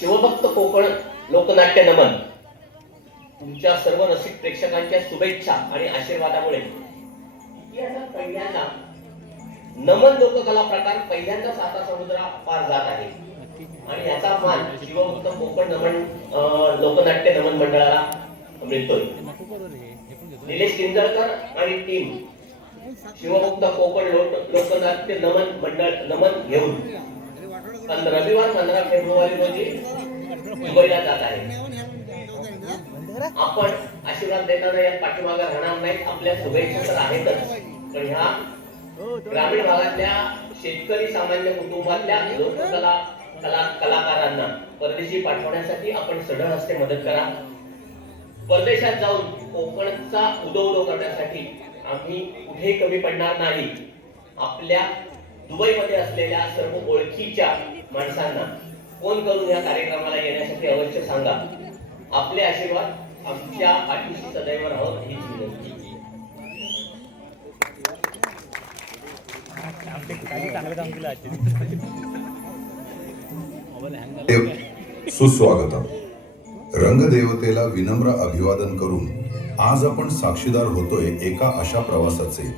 शिवभक्त कोकण लोकनाट्य नमन तुमच्या सर्व रसिक प्रेक्षकांच्या शुभेच्छा आणि आशीर्वादामुळे इतिहासात पहिल्यांदा नमन लोककला प्रकार पहिल्यांदा साता समुद्रा पार जात आहे आणि याचा मान शिवभक्त कोकण नमन लोकनाट्य नमन मंडळाला मिळतोय. निलेश किंजळकर आणि टीम शिवभक्त कोकण लोकनाट्य नमन मंडळ नमन घेऊन रविवार 15 फेब्रुवारी रोजी दुबईला जात आहे. आपण आशीर्वाद देताना या पाठीमागे राहणार नाहीत. आपल्या शुभेच्छा तर आहेतच, पण ह्या ग्रामीण भागातल्या शेतकरी सामान्य कुटुंबातल्या कलाकारांना परदेशी पाठवण्यासाठी आपण सढळ हस्ते मदत करा. परदेशात जाऊन कोकणचा उदो करण्यासाठी आम्ही कुठेही कमी पडणार नाही. आपल्या दुबईमध्ये असलेल्या सर्व ओळखीच्या माणसांना फोन करून या कार्यक्रमाला येण्यासाठी अवश्य सांगा. आपले आशीर्वाद आमच्या पाठीशी सदैव राहो हीच विनंती. सुस्वागतम. रंगदेवतेला विनम्र अभिवादन करून आज आपण साक्षीदार होतोय एका अशा प्रवासाचे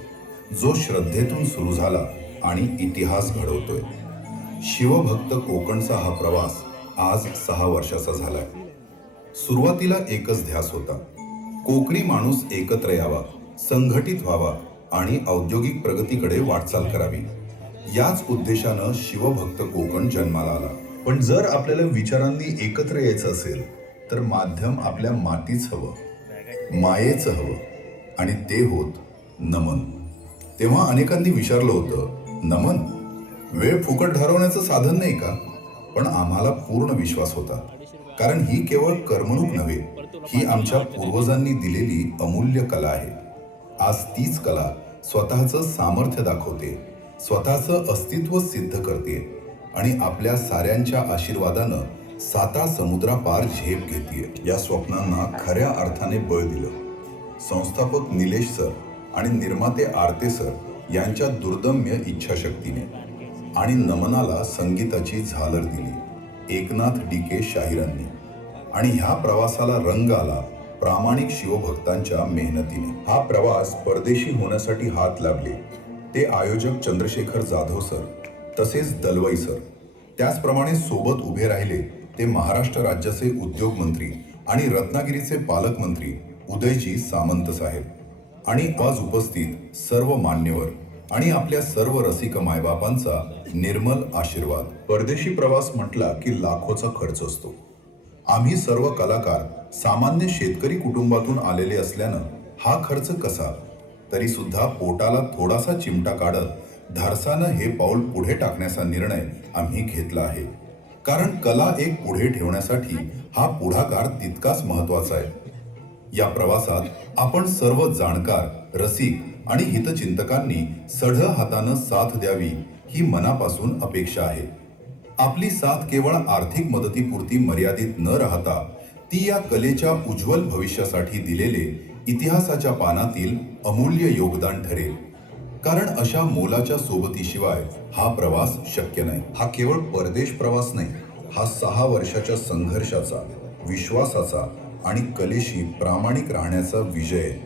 जो श्रद्धेतून सुरू झाला आणि इतिहास घडवतोय. शिवभक्त कोकणचा हा प्रवास आज 6 वर्षाचा झालाय. सुरुवातीला एकच ध्यास होता, कोकणी माणूस एकत्र यावा, संघटित व्हावा आणि औद्योगिक प्रगतीकडे वाटचाल करावी. याच उद्देशानं शिवभक्त कोकण जन्माला आला. पण जर आपल्याला विचारांनी एकत्र यायचं असेल तर माध्यम आपल्या मातीच हवं, मायेचं हवं, आणि ते होत नमन. तेव्हा अनेकांनी विचारलं होतं, नमन वेळ फुकट घालवण्याचं साधन नाही का? पण आम्हाला पूर्ण विश्वास होता, कारण ही केवळ करमणूक नव्हे, ही आमच्या पूर्वजांनी दिलेली अमूल्य कला आहे. आज तीच कला स्वतःचं सामर्थ्य दाखवते, स्वतःचं अस्तित्व सिद्ध करते आणि आपल्या साऱ्यांच्या आशीर्वादानं साता समुद्रापार झेप घेतीये. या स्वप्नांना खऱ्या अर्थाने बळ दिलं संस्थापक निलेश सर आणि निर्माते आरते सर यांच्या दुर्दम्य इच्छाशक्तीने. आणि नमनाला संगीताची झालर दिली एकनाथ डी.के. शाहिरांनी. आणि ह्या प्रवासाला रंग आला प्रामाणिक शिवभक्तांच्या मेहनतीने. हा प्रवास परदेशी होण्यासाठी हात लागले ते आयोजक चंद्रशेखर जाधव सर तसेच दलवाई सर. त्याचप्रमाणे सोबत उभे राहिले ते महाराष्ट्र राज्याचे उद्योग मंत्री आणि रत्नागिरीचे पालकमंत्री उदयजी सामंत साहेब. आणि आज उपस्थित सर्व मान्यवर आणि आपल्या सर्व रसिक मायबापांचा निर्मल आशीर्वाद. परदेशी प्रवास म्हटला की लाखोचा खर्च असतो. आम्ही सर्व कलाकार सामान्य शेतकरी कुटुंबातून आलेले असल्यानं हा खर्च कसा तरी सुद्धा पोटाला थोडासा चिमटा काढत धाडसानं हे पाऊल पुढे टाकण्याचा निर्णय आम्ही घेतला आहे. कारण कला एक पुढे ठेवण्यासाठी हा पुढाकार तितकाच महत्वाचा आहे. या प्रवासात आपण सर्व जाणकार, रसिक आणि हितचिंतकांनी सढळ हातानं साथ द्यावी ही मनापासून अपेक्षा आहे. आपली साथ केवळ आर्थिक मदतीपुरती मर्यादित न राहता ती या कलेच्या उज्ज्वल भविष्यासाठी दिलेले इतिहासाच्या पानातील अमूल्य योगदान ठरेल. कारण अशा मोलाच्या सोबतीशिवाय हा प्रवास शक्य नाही. हा केवळ परदेश प्रवास नाही, हा 6 वर्षाच्या संघर्षाचा, विश्वासाचा आणि कलेशी प्रामाणिक राहण्याचा विजय आहे.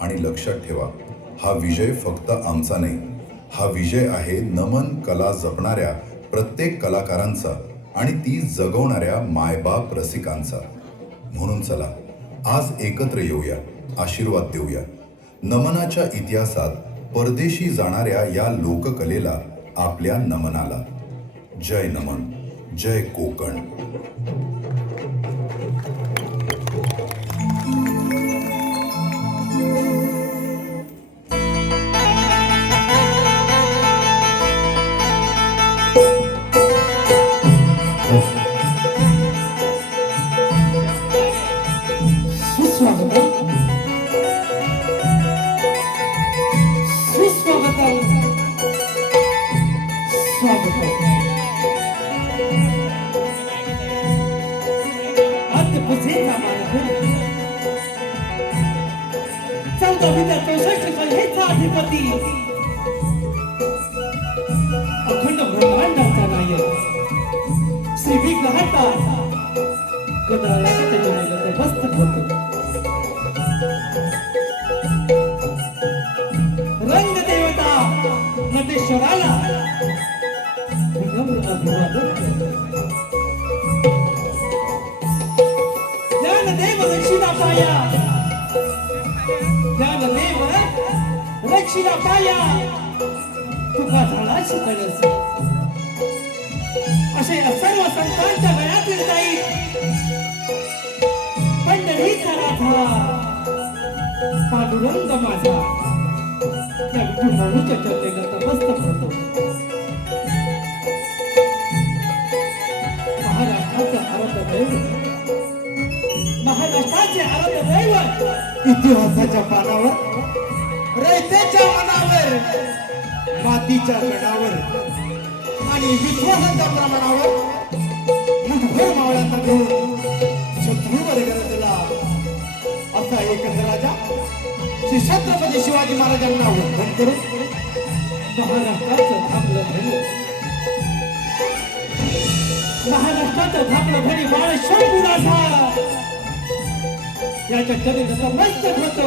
आणि लक्षात ठेवा, हा विजय फक्त आमचा नाही, हा विजय आहे नमन कला जपणाऱ्या प्रत्येक कलाकारांचा आणि ती जगवणाऱ्या मायबाप रसिकांचा. म्हणून चला आज एकत्र येऊया, आशीर्वाद देऊया नमनाच्या इतिहासात परदेशी जाणाऱ्या या लोककलेला, आपल्या नमनाला. जय नमन, जय कोकण. अखंड ब्रह्मांडाचा नायक श्री विग्रहाचा गदायाच्या जमिनीला मस्तक होतो. रंग देवता नटेश्वराला विनम्र अभिवादन. ज्ञानदेव रक्षिला पाया, ज्ञानदेव रक्षिला पाया, तुका झाला शिकलस. असे सर्व संतांच्या गळ्यातील जाईल पंढरीचा राधा पांडुरंग माझा. या विठुरायाच्या चरणी मस्तक होतो. महाराष्ट्राचे आराध्य दैवत, महाराष्ट्राचे आराध्य दैवत इतिहासाच्या पानावर, रयतेच्या मनावर, मातीच्या गडावर आणि विश्वासाच्या प्रमाणावर मुठभर मावळ्यांना घेऊन शत्रूवर गरजला असा एकच राजा श्री छत्रपती शिवाजी महाराजांना वंदन करून महाराष्ट्राचं थांबलं धनी, महाराष्ट्राचं थांबलं धनी बाळ शंभूराजा याच्या चरित्राचा मस्तक होतो.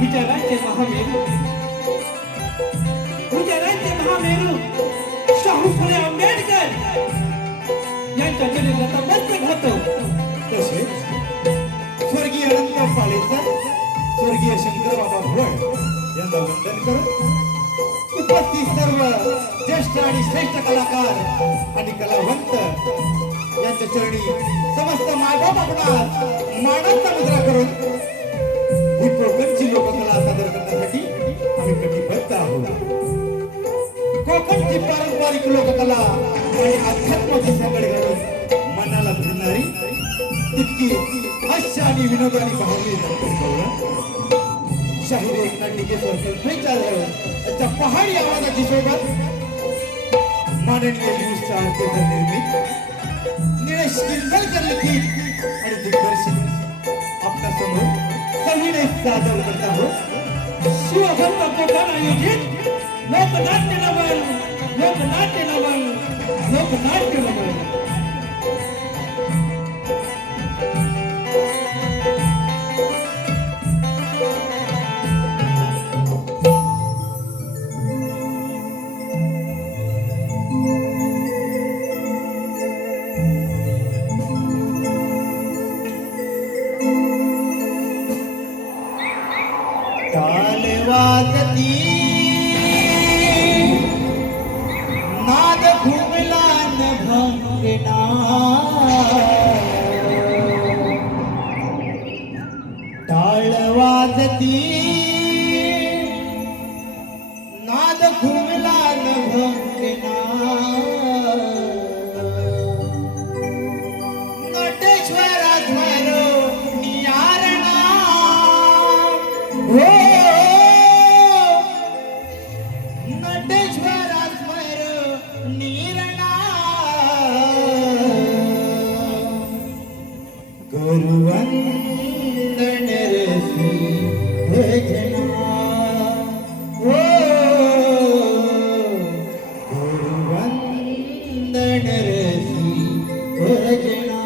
विचारांचे महामेरू, विचारांचे महामेरू शाहू फुले आंबेडकर यांच्या चरित्राचा मस्तक होतो. तसे स्वर्गीय अनंत पालेकर, स्वर्गीय शंकरबाबा भोळ यांना वंदन करून उपस्थित सर्व ज्येष्ठ आणि श्रेष्ठ कलाकार आणि कलावंत यांच्या चरणी समस्त मायबापांना मानाचा मुद्रा करून ही कोकणची लोककला सादर करण्यासाठी आम्ही कटिबद्ध आहोत. कोकणची पारंपरिक लोककला आणि अध्यात्माची सांगड घालून मनाला भिडणारी तितकी हास्य आणि विनोदानी भावली शाहीर एकनाथ टिकेश्वर कल्पनेच्या त्यांच्या पहाडी आवाजाची सोबत माननीय न्यूज चाहते निर्मित निलेश किंजळकर लिखित आणि दिग्दर्शित आपल्यासमोर सविनय सादर करत आहोत. शिवभक्त कोकण आयोजित लोकनाट्य नवल, लोकनाट्य नवल, लोकनाट्य नवल. वाजती नाद घुमला न भंगना, टाळ वाजती नाद घुमला न भंगना. नटेश्वरा ध्वरो नियारणा हो, गुरुवा भजना ओ गुरुवंदन रसी भजना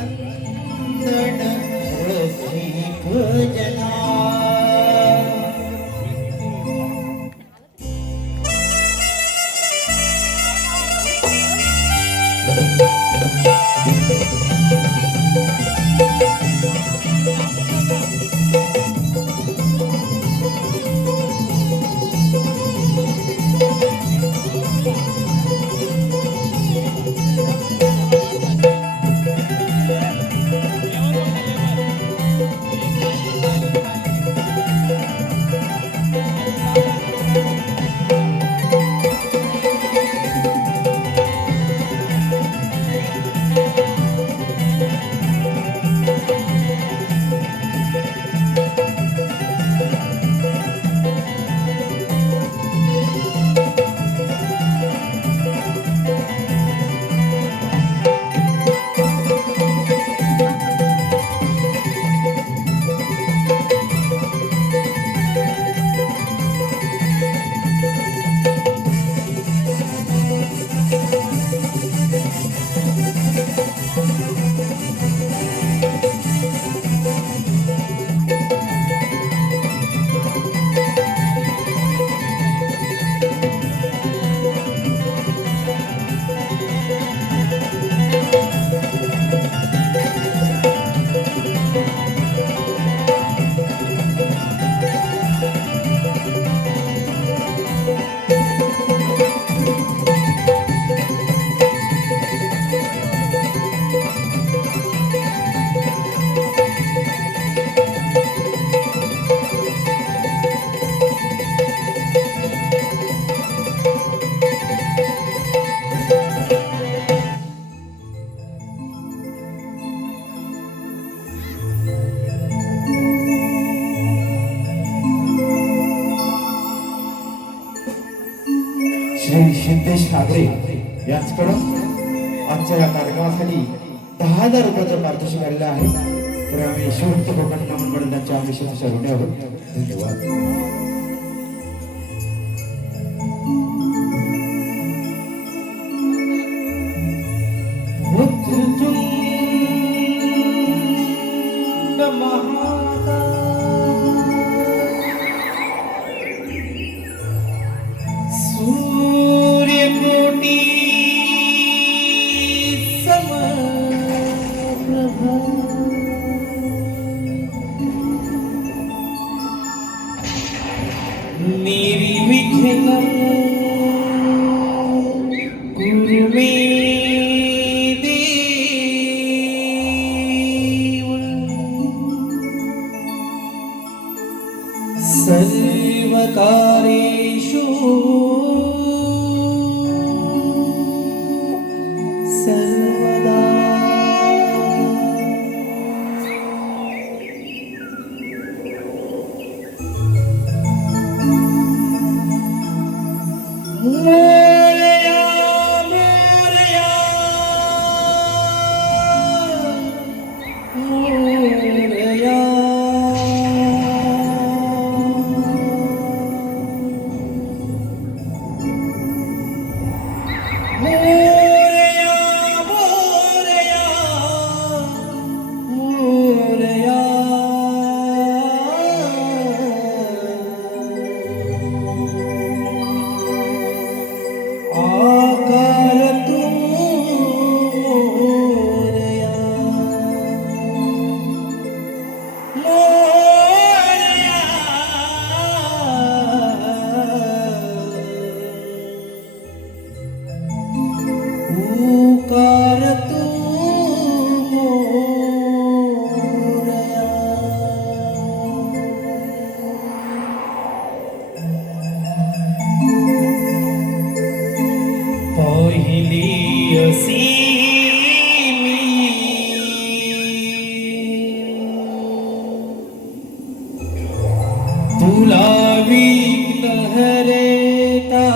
वंदन रसिक जना. श्री सिद्धेश ठाकरे यांच्याकडून आजच्या या कार्यक्रमासाठी 10,000 रुपयाचं पारितोषिक आलेलं आहे. तर आम्ही शेवटचं कोकण नमन मंडळाच्या आम्ही शेवटच्या ऋणी आहोत. धन्यवाद. वक्रतुंड सूर्यकोटी समप्रभा निर्विघ्नं कुरु मे देव. सर्वकारेषु सर्वदा. मोरया मोरया मोरया तुला विघ्न हरेता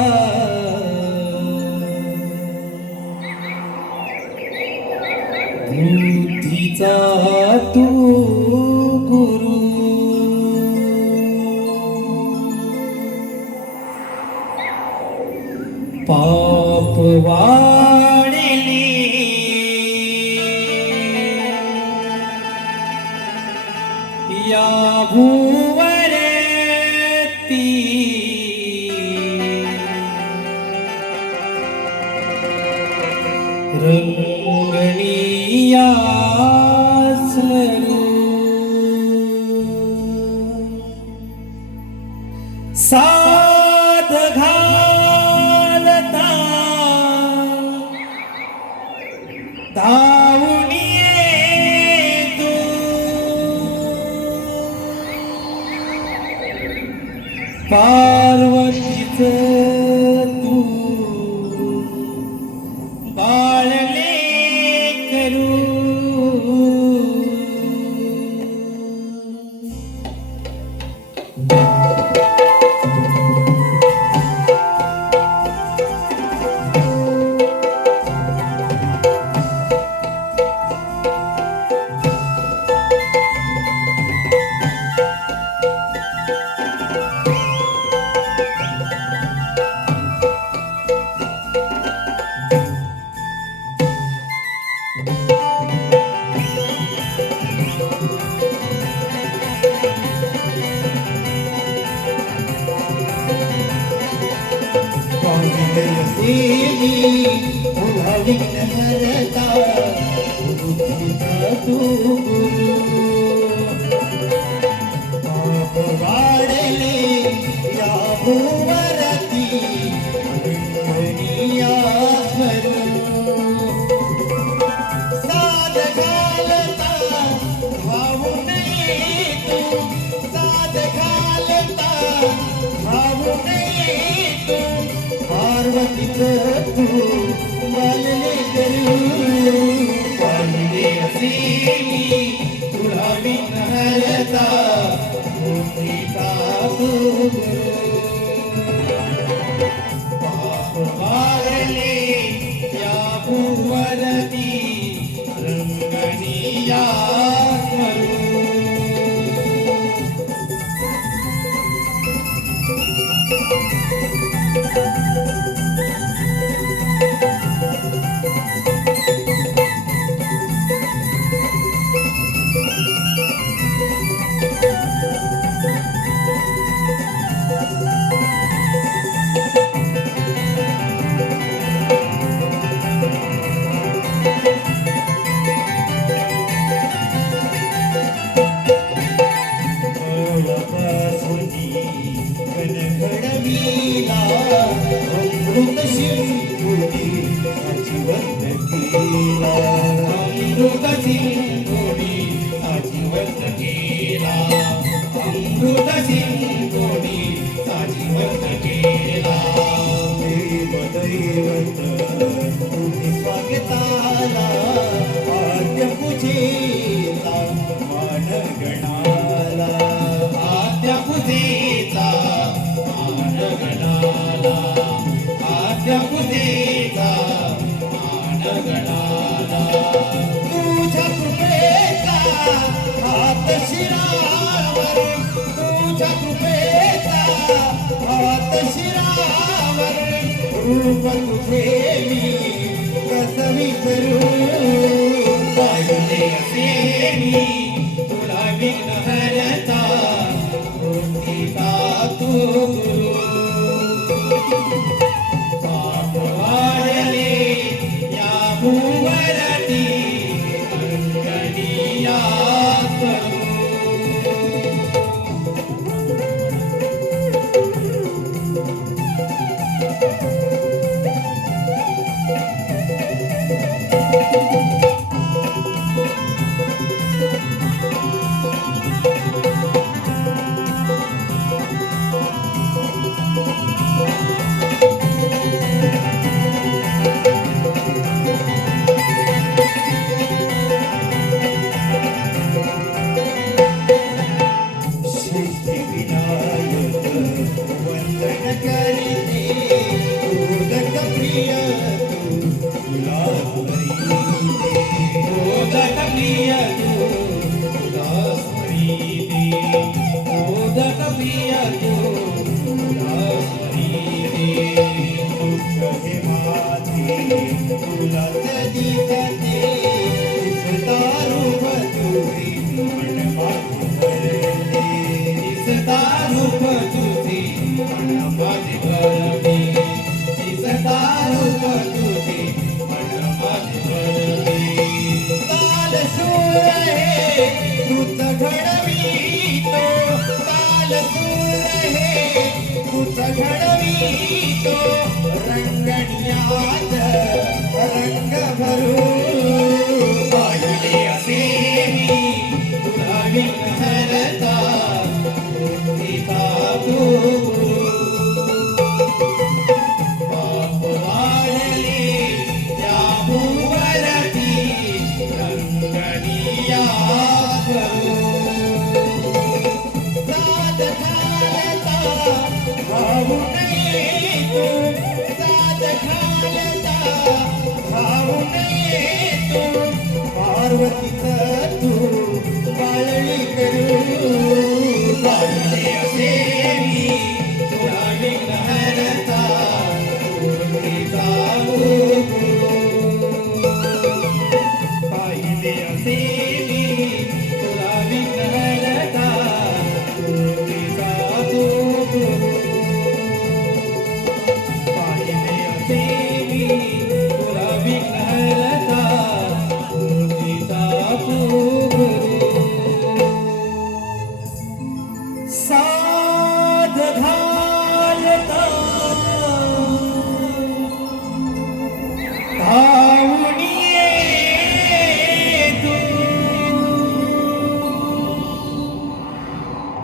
बुद्धीचा तू गुरु पाप वाढले या भूवरती रंगणीया सरू साध घालता धावून येतो पार्वतीच तू बाळले करू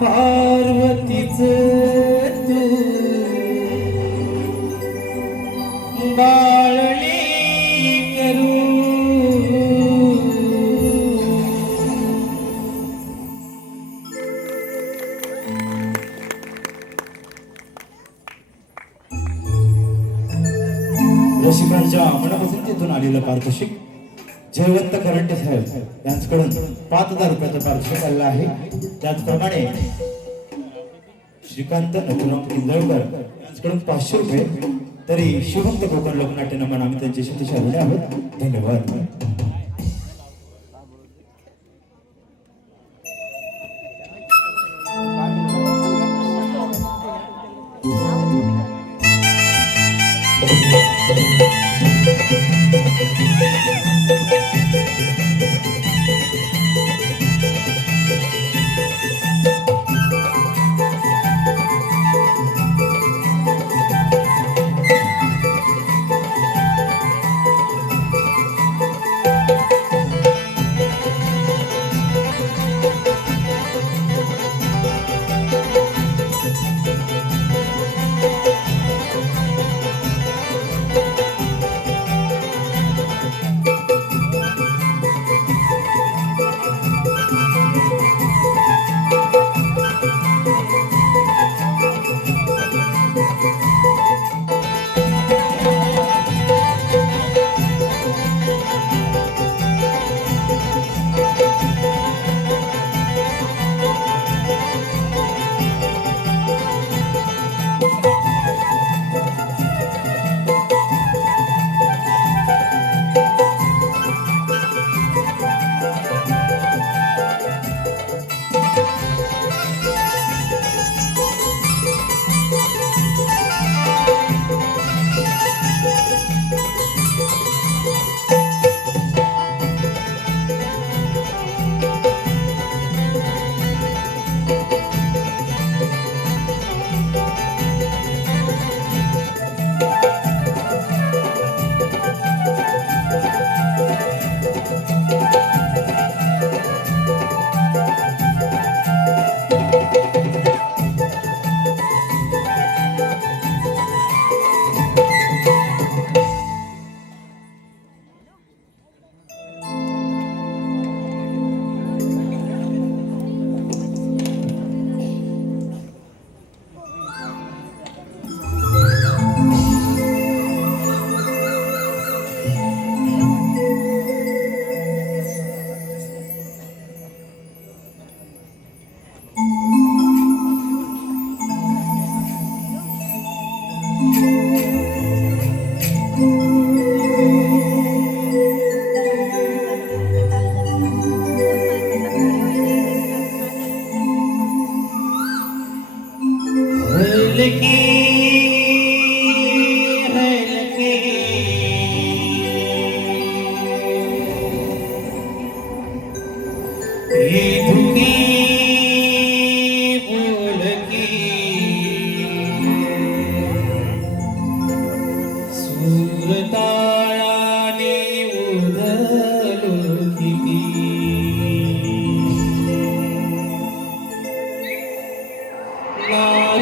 पार्वतीच तू बाळले करू रसिकांच्या मनापासून तिथून आलेलं पारितोषिक जयवंत करंटे साहेब यांच्याकडून 5,000 रुपयाचं पारितोषिक आलेलं आहे. त्याचप्रमाणे श्रीकांत नथुराम किंजळकर यांच्याकडून 500 रुपये. तरी शिवभक्त कोकण लोकनाट्य नमन आम्ही त्यांचे शेती आलेले आहोत. धन्यवाद.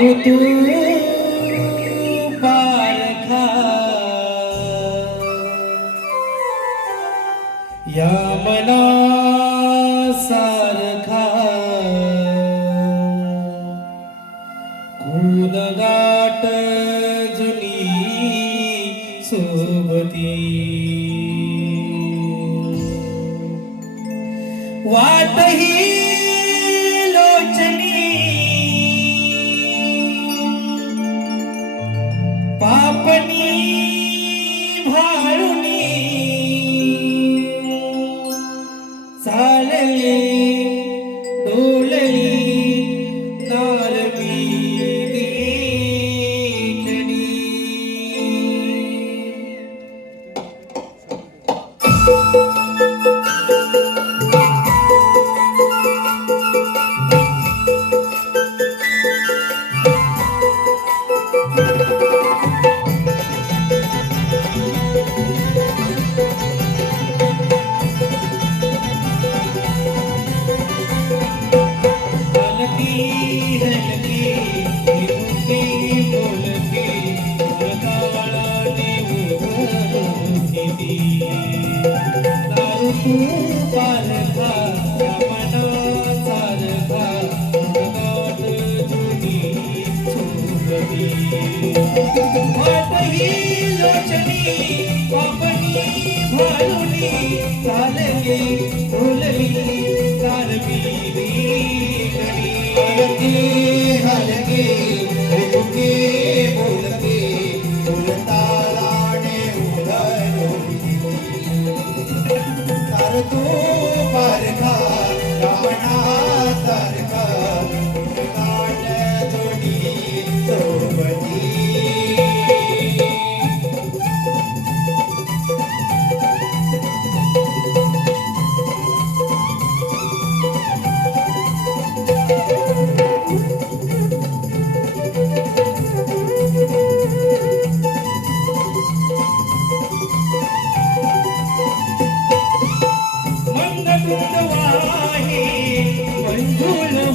ऋतू पारखा या मना सारखा खून गाठ जुनी सोबती वाटही पापनी भाळुनी चालली डोलली नारवी देखणी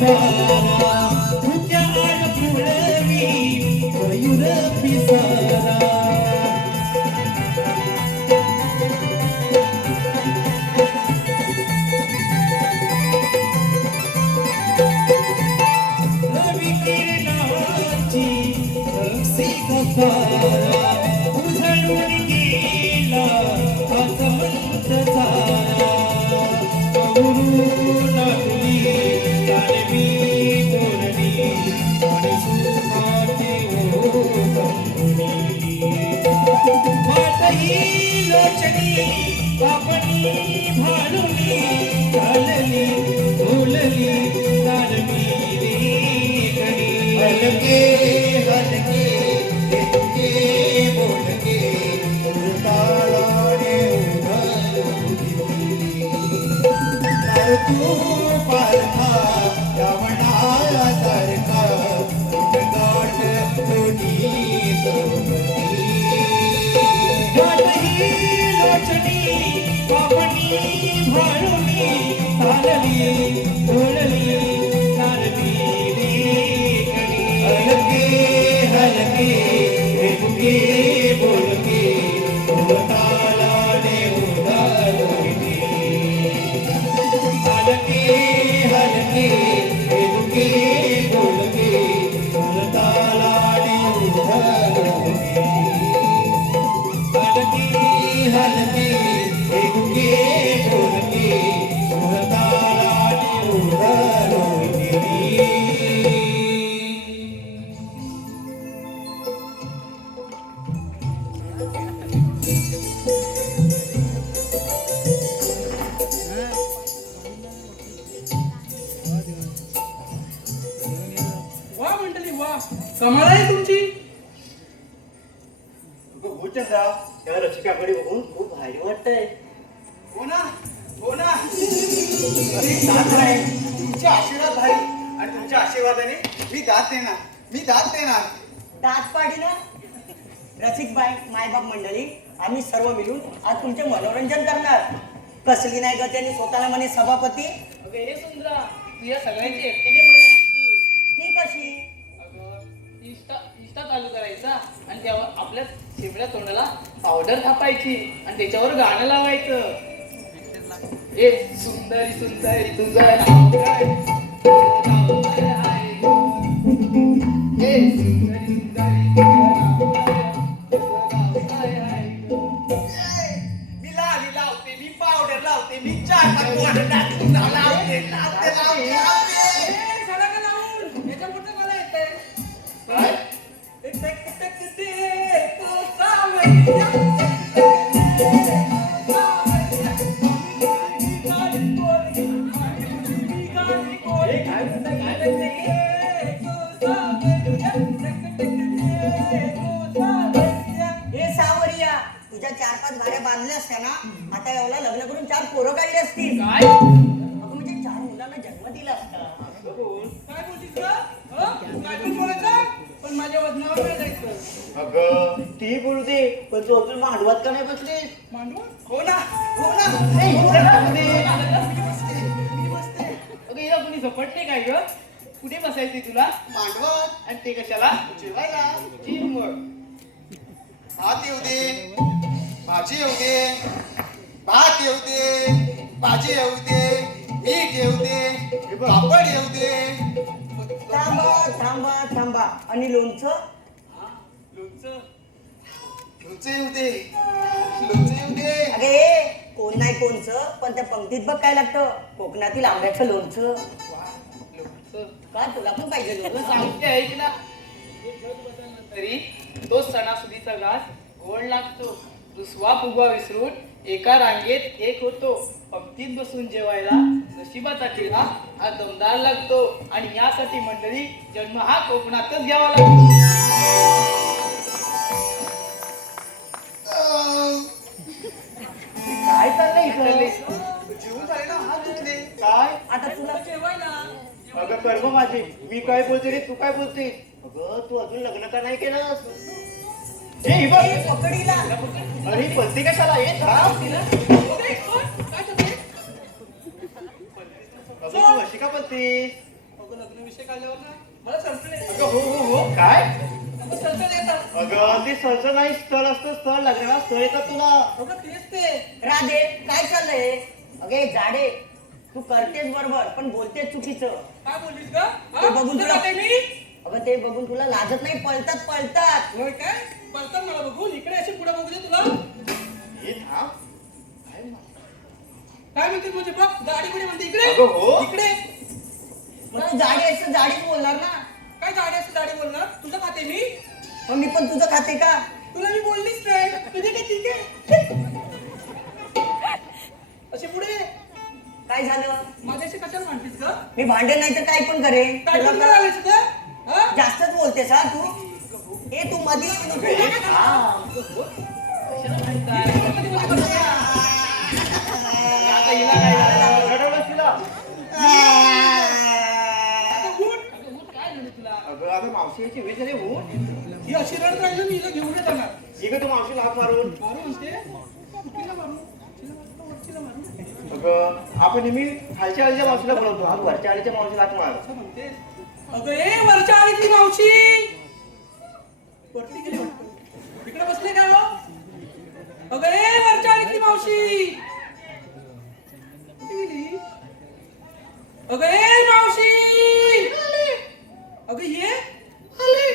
अंगारा तुझ्या आड फुलवी मयूर पिसारा रवी किरणाची रक्सी गफारा उजळून गेला आसमंत तारा कौरू लागली जानवी बोलली आणि सुखाचे ओघळली मातही लोचनी आपणी भाळुनी चालली बोलली जानवी लेखनी हलके हलके इतके बोलके तालाने तू पारखा रावणा सारखा गाठ तुझी सोबती गाठही लोचनी आपणी भाळुनी चालली बोलली जानवी लेखनी हलके हलके इतके बोलके तालाने उडालोनी हलके हलके इतके बोलके तालाने उडालोनी हलके हलके इतके बोलके तालाने उडालोनी वा मंडळी वा कमाल आहे तुमची भूचंदा त्या रसिकाकडे बघून खूप भारी वाटतंय. हो ना हो ना अरे दात आहे तुमचे आशीर्वाद भारी आणि तुमच्या आशीर्वादाने मी दात देणार दात पाडी ना रसिकबाई मायबाप मंडळी आम्ही सर्व मिळून आज तुमचे मनोरंजन करणार. कसली नाही ग त्यांनी स्वतःला म्हणे सभापती. अगं हे सुंदरा तू या सगळ्यांची एकटीने मला दिसतीये. ती कशी अगं इंस्टा चालू करायचा आणि त्यावर आपल्या शेंबड्या तोंडाला पावडर थापायची आणि त्याच्यावर गाणं लावायचं. ए सुंदरी सुंदरी तुझं नाव काय तुझं नाव काय आहे ग? ए सुंदरी सुंदरी तुझं नाव काय आहे ग? मी लावते मी पावडर लावते मी चार लावते लावते सडक लावून याच्या पुढचं मला येतंय. काय हे सावरिया तुझ्या 4-5 गाड्या बांधल्या असत्या ना आता एवढा लग्न करून 4 पोरं काढली असतील. काय अगं म्हणजे 4 मुलांना जन्म दिला असता. काय बोलतीस ग? हं? काय पण बोलायचं पण माझ्या वजनावर नाही जायचं. अगं ती बोलते पण तू अजून मांडवात का नाही बसली मांडू हो ना अगं हिला कुणी झपटते काय ग? कुठे बसायची तुला मांडवात आणि ते कशाला जेवायला जीव मग भात येऊ दे भाजी येऊ दे भात येऊ दे भाजी येऊ दे मीठ येऊ दे पापड येऊ दे थांबा आणि लोणचं लोणचं लोणचं येऊ दे लोणचं येऊ दे अगे कोण नाही कोणचं पण त्या पंक्तीत बघ काय लागतं कोकणातील आंब्याचं लोणचं. लोणचं का तुला पण पाहिजे तुला लोणचं? सांगते ऐक ना एक जग बदलला तरी तो सणासुदीचा घास गोड लागतो. रुसवा फुगवा विसरून एका रांगेत एक होतो. पंक्तीत बसून जेवायला नशिबाचा टिळा हा दमदार लागतो आणि यासाठी मंडळी जन्म हा कोकणातच घ्यावा लागतो. काय चाललंय चाललंय? इथं? जेवून झाले ना हात धुतले काय आता तुला अगं कर्म माझी मी काय बोलते रे तू काय बोलते अगं तू अजून लग्न का नाही केलं हे बघ पकडीला अरे पलती कशाला येत हा अगं तू अशी का पलतीस विषय काढल्यावर ना मला सळसळ येतात. अगं हो काय मला सळसळ येतात. अगं ते सहसा नाही स्थळ असतं स्थळ लागलं ना स्थळ येतात तुला. अगं तेच ते. राधे काय चाललंय? अगे जाडे, तू करतेस बरोबर पण बोलतेस चुकीचं. काय बोललीस ग? ते बघून कुठं तुला- जाते मी? अगं ते बघून तुला लाजत नाही, पळतात. होय काय? पळतात मला बघून. इकडे अशी पुढे बघू दे तुला. हे थांब. काय म्हणते म्हणजे बघ दाढी पुढे म्हणते इकडे. अगं हो. इकडे. मग तू जाडी आहेस तर जाडीच बोलणार ना. काय दाढी असते दाढी बोलणार? तुझं खाते मी. मग मी पण तुझं खाते का? तुला मी बोललीच नाही. तुझे काय ठीक आहे? अशी पुढे. काय झालं? माझ्याशी कशाला म्हणतेस ग? मी भांडे नाही तर काय पण करेन. काय तुला पण का- करायला तुझं? हा? जास्तच बोलतेस हा तू. ए तू मधी येऊ नको. आता हिला काय झालं? रडवलंस तिला? आता उठ. अगं उठ, काय झालं तुला? अगं आता मावशी याची वेळ झाली हो. ही अशी रडत राहिली मी हिला घेऊन नाही जाणार. इकडे तू मावशीला हात मारून. मारू म्हणते. तिला मारू. तिला मारू. वरचीला मारू. अगं आपण नेहमी खालच्या आलीच्या मावशीला बोलवतो हा वरच्या आलीच्या मावशीला हात मार. असं म्हणते. अगं ए वरच्या आळीतली मावशी. वरती गेली वाटतं. इकडे बसले का हो? अगं ए वरच्या आळीतली मावशी. कुठे गेली? अगं ए मावशी. अगं ये. आले.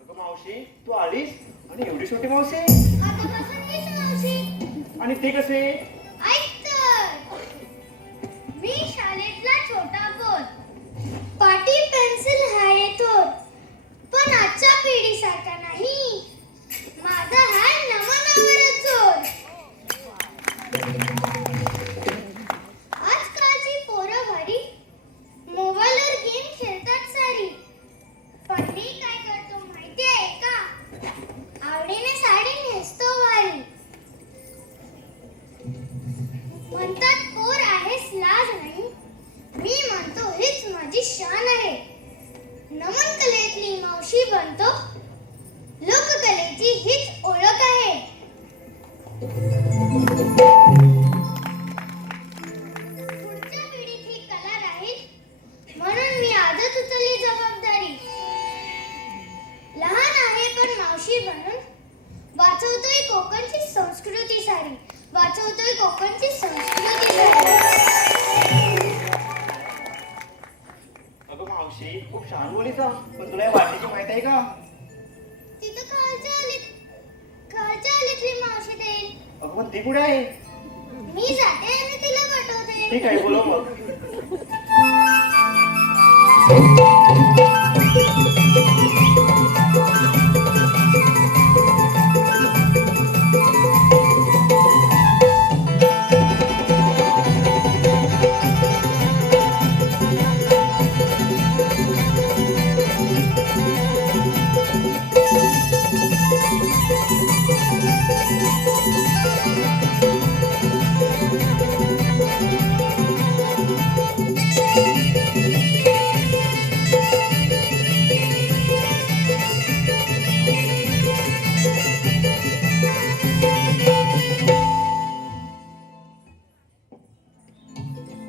अगं मावशी तू आलीस आणि एवढी छोटी मावशी आतापासून मीच मावशी. आणि ते कसे? ऐक तर. मी शाळेतला छोटा पोर. पाटी पेन्सिल आहे थोर. पण आजच्या पिढीसारखा नाही. माझा हा नमनावरच जोर. आजकालची पोरं भारी मोबाईलवर गेम खेळतात सारी. पण मी काय करतो माहिती आहे का? आवडीने साडी नेसतो भारी. म्हणतात पोर आहेस लाज नाही. मी म्हणतो हीच माझी शान आहे. नमन कलेतली मावशी बनतो. लोककलेची हीच ओळख आहे. पुढच्या पिढीत ही कला राहील म्हणून मी आजच उचलली जबाबदारी. लहान आहे पण मावशी बनून वाचवतोय कोकणची संस्कृती सारी. वाचवतोय कोकणची संस्कृती सारी. अगं मावशी खूप छान बोलीचा पण तुला या वाटेची माहित आहे का? तिथं खालच्या आलीतली मावशी देईल. अगं पण ती कुठे आहे? मी जाते आणि तिला पाठवते. ठीक आहे बोलव मग.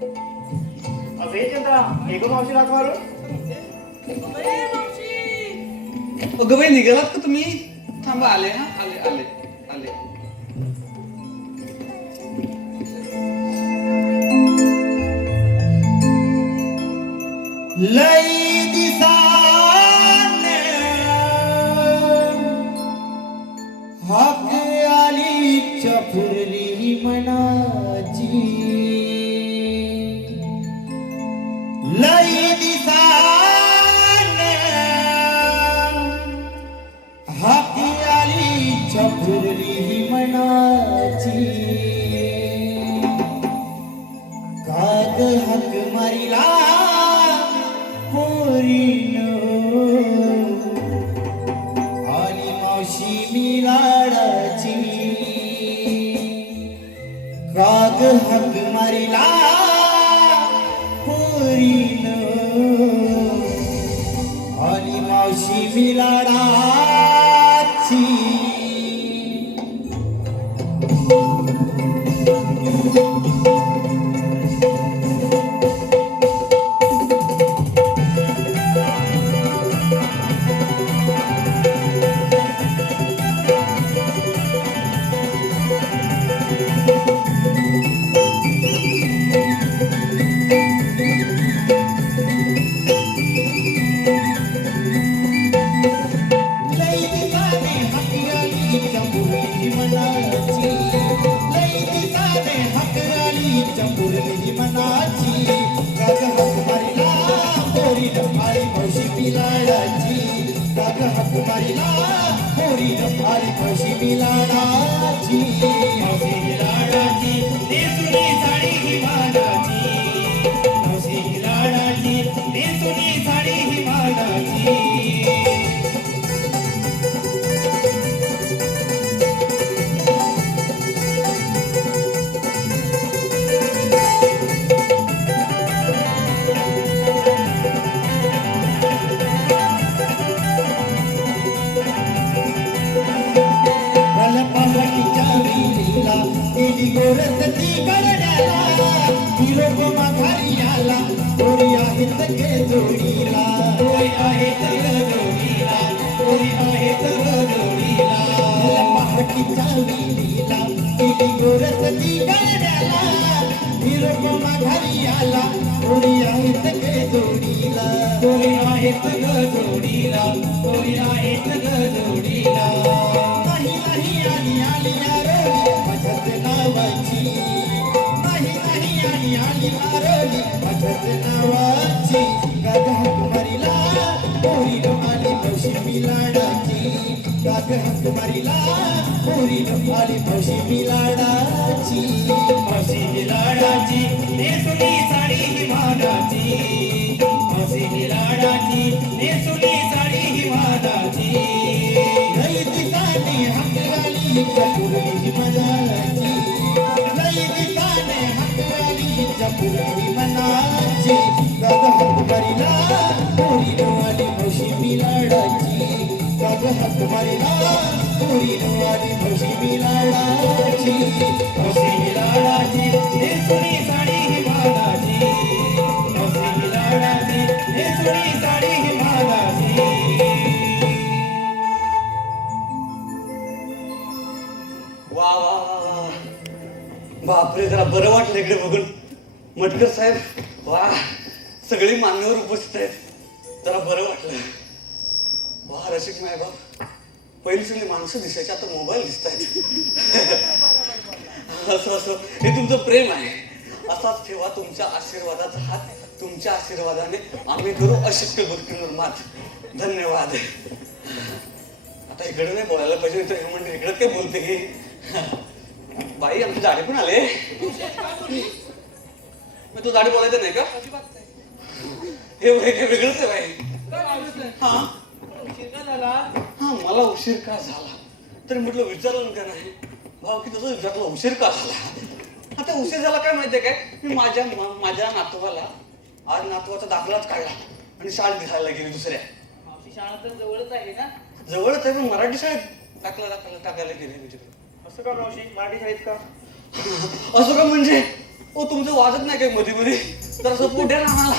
अगं हे चंद्रा हे गं मावशीला हात मारून. ए मावशी. अगं बाई निघालात का तुम्ही? थांबा आले हा आले आले आले. लई दिसान हाक आली चफुरली मनाची. आग हक मारिला पोरीनं आणि मावशी मिलाडाची मावशी लाडाची नेसुनी साडी ही मानाची मावशी लाडाची नेसुनी साडी ही मानाची गोरत ती गरड्याला हिरोप माघारी आला थोडी आहेत गे जोडीला कोई आहे तर जोडीला कोई आहे तर जोडीला पहाटीच्या विहिरीला गेली गोरत ती गरड्याला हिरोप माघारी आला थोडी आहेत गे जोडीला कोई आहे तर जोडीला कोई आहे तर जोडीला नाही नाही आली आली नारळी माझ्याच नावाची नाही नाही आली आली नारळी माझ्याच नावाची गाग हाक मारिला पोरीनं आली मावशी मिलाडाची गाग हाक मारिला पोरीनं आली मावशी मिलाडाची मावशी लाडाची नेसुनी साडी ही मानाची मावशी लाडाची नेसुनी साडी ही मानाची लई दिसाने हाक आली चपुरली मनाची लई दिसाने हाक आली चपुरली मनाची गाग हाक मारिला पोरीनं आली मावशी मिलाडाची गाग हाक मारिला पोरीनं आली मावशी मिलाडाची मावशी लाडाची नेसुनी साडी ही मानाची मावशी लाडाची नेसुनी साडी ही मानाची वा वा वा वा बापरे जरा बरं वाटलं इकडे बघून मटकर साहेब वा सगळी मान्यवर उपस्थित आहेत जरा बरं वाटलं वा रसिक माय बाप पहिली सगळी माणसं दिसायची आता मोबाईल दिसत आहेत असं असं हे तुमचं प्रेम आहे असाच ठेवा तुमच्या आशीर्वादाचा हात तुमच्या आशीर्वादाने आम्ही करू अशक्य गोष्टींवर मात धन्यवाद आता इकडे नाही बोलायला पाहिजे तर हे म्हणजे इकडे काय बोलते की बाई आमची दाढी पण आले मग तू दाढी बोलायचं नाही का हे वेगळंच आहे बाई हा उशीर का झाला? हा मला उशीर का झाला तरी म्हटलं विचारलं का नाही भाऊ की तसं विचारलं उशीर का झाला आता उशीर झाला काय माहितीये काय मी माझ्या नातवाला आज नातवाचा दाखलाच काढला आणि शाळेत दिसायला गेली दुसऱ्या मावशी शाळा तर जवळच आहे ना. जवळच आहे पण मराठी शाळेत टाकायला गेली म्हणजे असं का मावशी मराठी शाळेत का असं का म्हणजे ओ तुमचं वाजत नाही काय मध्ये मध्ये तर असं पोट्या ना आम्हाला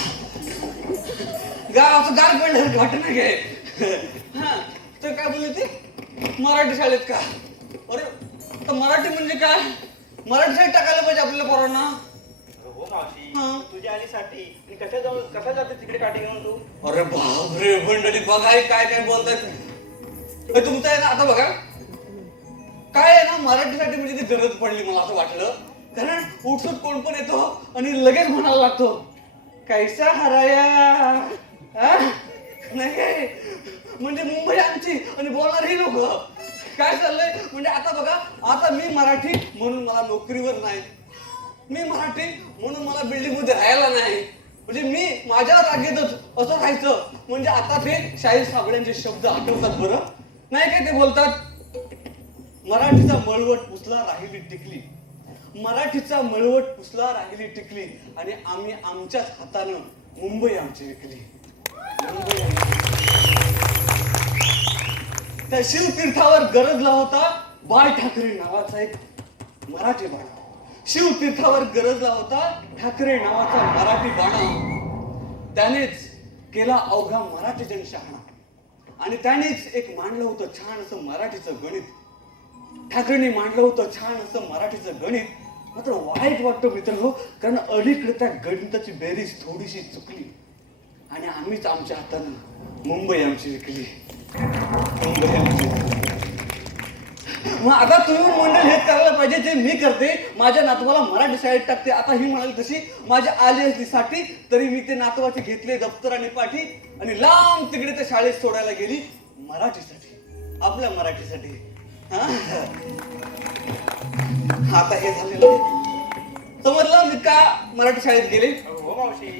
असं गार पडलं घाट नाही काय हा तर काय बोलले ते मराठी शाळेत का अरे तर मराठी म्हणजे काय मराठी शाळेत टाकायला पाहिजे आपल्याला पोरांना हो मावशी हा. तुझ्या आलीसाठी आणि कशा जाते तिकडे काठी घेऊन तू अरे बापरे मंडळी बघा हे काय काय बोलतायत तुमचं आहे ना आता बघा काय आहे ना मराठीसाठी म्हणजे ती गरज पडली मला असं वाटलं कारण उठसूट कोण पण येतो आणि लगेच म्हणायला लागतो कैसा हराया हा? नाही काय म्हणजे मुंबई आमची आणि बोलणारही लोक काय चाललंय म्हणजे आता बघा आता मी मराठी म्हणून मला नोकरीवर नाही मी मराठी म्हणून मला बिल्डिंग मध्ये राहायला नाही म्हणजे मी माझ्या रागेतच असं राहायचं म्हणजे आता ते शाहीर साबळ्यांचे शब्द आठवतात बरं नाही काय ते बोलतात मराठीचा मळवट उचला राहिली टिकली मराठीचा मळवट पुसला राहिली टिकली आणि आम्ही आमच्याच हातानं मुंबई आमची विकली. मुंबई त्या शिवतीर्थावर गरजला होता बाळ ठाकरे नावाचा एक मराठी बाणा. शिवतीर्थावर गरजला होता ठाकरे नावाचा मराठी बाणा. त्यानेच केला अवघा मराठी जनशहाणा आणि त्यानेच एक मांडलं होतं छान असं मराठीचं गणित. ठाकरेंनी मांडलं होतं छान असं मराठीचं गणित. मात्र वाईट वाटतं मित्र हो, कारण अलीकडे त्या गणिताची बेरीज थोडीशी चुकली आणि आम्हीच आमच्या हातानं मुंबई आमची विकली. मुंबई आमची. मग आता तुम्ही मंडळ हेच करायला पाहिजे जे मी करते. माझ्या नातवाला मराठी शाळेत टाकते. आता ही म्हणाली तशी माझी आली असली साठी तरी मी ते नातवाचे घेतले दप्तर आणि पाठी आणि लांब तिकडे त्या शाळेत सोडायला गेली मराठीसाठी, आपल्या मराठीसाठी. आता हे झालेलं समजलं मी का मराठी शाळेत गेले. हो मावशी.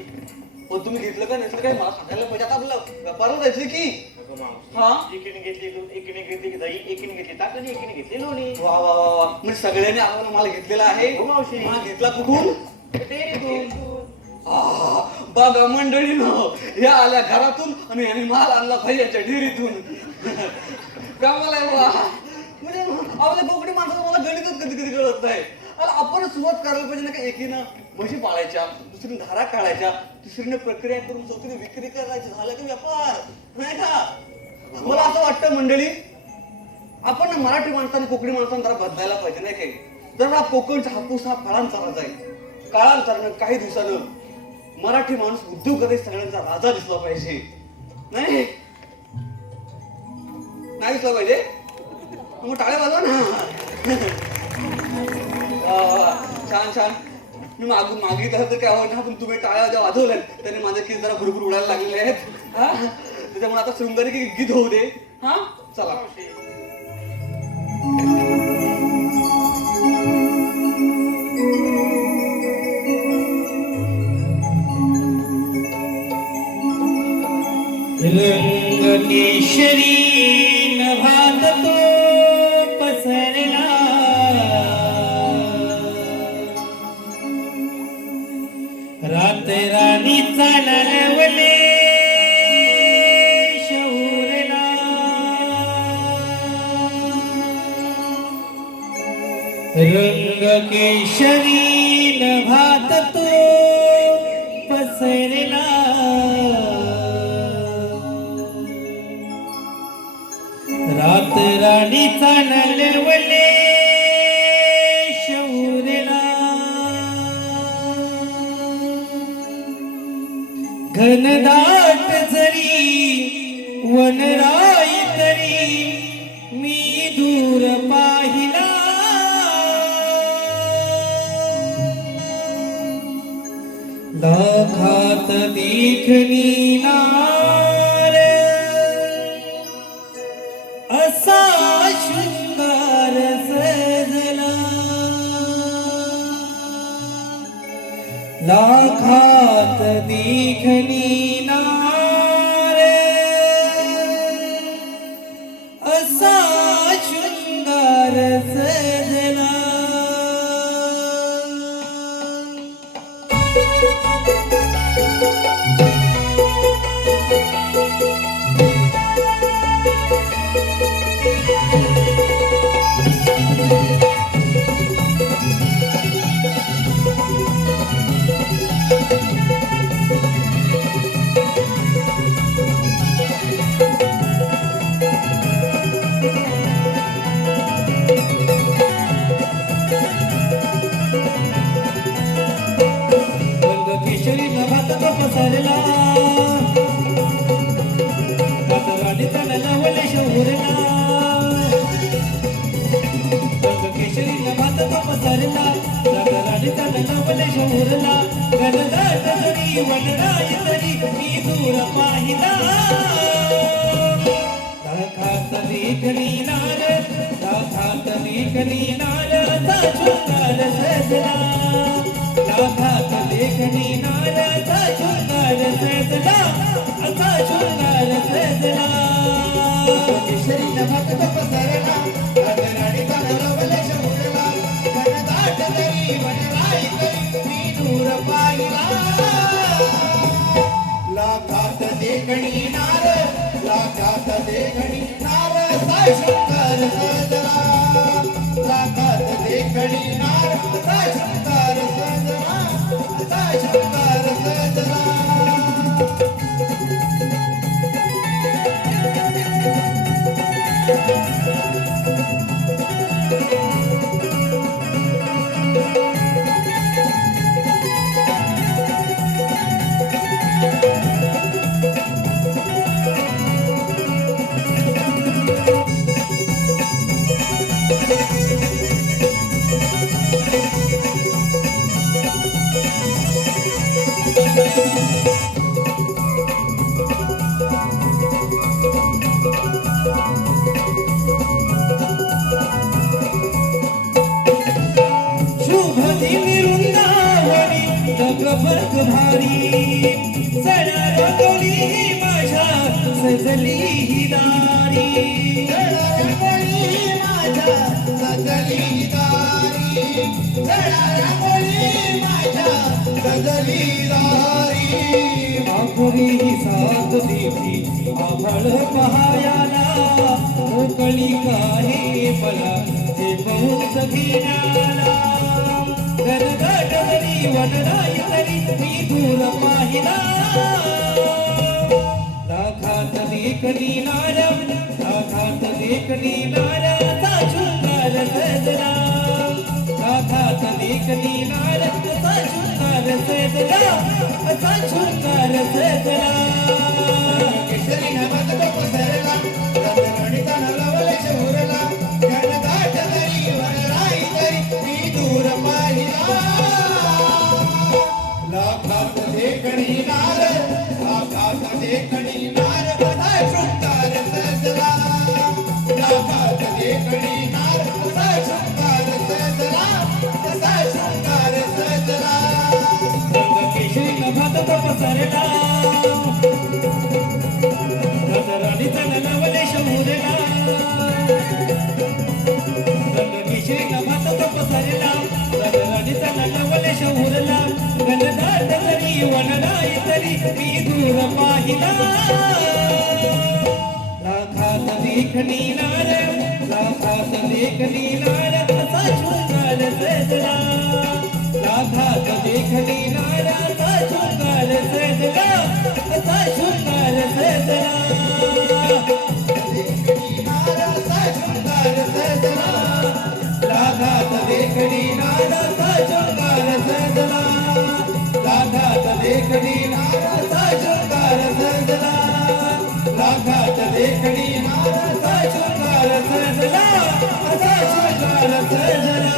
पण तुम्ही घेतलं का नसलं काय मला सांगायला पाहिजे. आता आपलं व्यापाराला जायचं की. हा एकीने घेतली दूध, एकीने घेतली दही, एकीने घेतली ताकद, एकीने घेतली लोणी. वा वा वा वा, म्हणजे सगळ्यांनी आम्हाला माल घेतलेला आहे. हो मावशी. हा घेतला कुठून. डेअरीतून. बघा मंडळीनं या आल्या घरातून आणि यांनी माल आणला भैयाच्या डेअरीतून. कामाला वा म्हणजे आपल्या कोकणी माणसाला मला गणितच कधी कधी कळत नाही. आपण सुरुवात करायला पाहिजे ना का. एकीनं म्हशी पाळायच्या, दुसरीने धारा काढायच्या, तिसरीने प्रक्रिया करून चौथीने विक्री करायची. झालं का व्यापार नाही का. मला असं वाटतं मंडळी आपण ना मराठी माणसाने कोकणी माणसाने जरा बदलायला पाहिजे नाही काही. जरा कोकणचा हापूस हा फळांचा राजा आहे. काळांतरानं काही दिवसानं मराठी माणूस उद्योगमध्ये सगळ्यांचा राजा दिसला पाहिजे. नाही दिसला पाहिजे. मग टाळ्या वाजवा ना. छान छान. मी मागित तर काय होत ना, पण तुम्ही टाळ्या ज्या वाजवल्यात त्याने माझे केस जरा भरपूर उडायला लागलेले आहेत. हा त्याच्यामुळे आता शृंगारी गीत होऊ दे. हा चला. रंग केशरी नभात तो पसरला, रात राणी चालवले शौरला. रंग केशरी नभात तो पसरला, रात राणी चालवले शौरला. घनदाट जरी वनराई तरी मी दूर पाहिला, लाखात देखणी नार असा शृंगार सजला. लाखात देखणी नार असा शृंगार सजला. केशरी नभात तो पसरला, रात राणी चालवले शौरला. केशरी नभात तो पसरला, रात राणी चालवले शौरला. घनदाट जरी वनराई तरी मी दूर पाहिला, लाखात देखणी नार, लाखात देखणी नार असा शृंगार सजला. लाखात देखणी नाराचा शृंगार सजला, असा शृंगार सजला. केशरी नभात तो पसरला, रात राणी चालवले शौरला. घनदाट जरी पाहिला लाखात देखणी नार लाखात देखणी नार साई शंकर सजना लाखात देखणी नार साई शंकर सजना साई शंकर सजना शुभ दिनी वृंदावनी जगभग भारी सणा रंगोली माझ्या सजली ही दारी सणा रंगोली माझ्या सजली दारी सणा रंगोली माझ्या सजली दारी आखरी साथ देवी आभळ पहायाला मोकळी काहे मला ते बहुत घेण्याला गरगाट जरी वनराई तरी मी दूर पाहिला लाखात देखणी नार लाखात देखणी नार साशृंगार सजला लाखात देखणी नार साशृंगार सजला साशृंगार सजला केशरी नमत पसरला रंगणिता नवले शौरला गरगाट जरी वनराई तरी मी दूर पाहिला लाखात देखणी नार लाखात देखणी नार साई शृंगार सजला लाखात देखणी नार साई शृंगार सजला साई शृंगार सजला रंग केशरी नभात पसरला रंगराणीचा नवले शौरला रंग केशरी नभात पसरला रंगराणीचा नवले शौरला गणदाट जरी वनराई तरी मी दूर पाहिला लाखात देखणी नार लाखात देखणी नार असा शृंगार सजला लाखात देखणी नार असा शृंगार सजला असा शृंगार सजला देखणी नार असा शृंगार सजला लाखात देखणी नार असा शृंगार सजला लाखात देखणी नार असा शृंगार सजला लाखात देखणी नार असा शृंगार सजला असा शृंगार सजला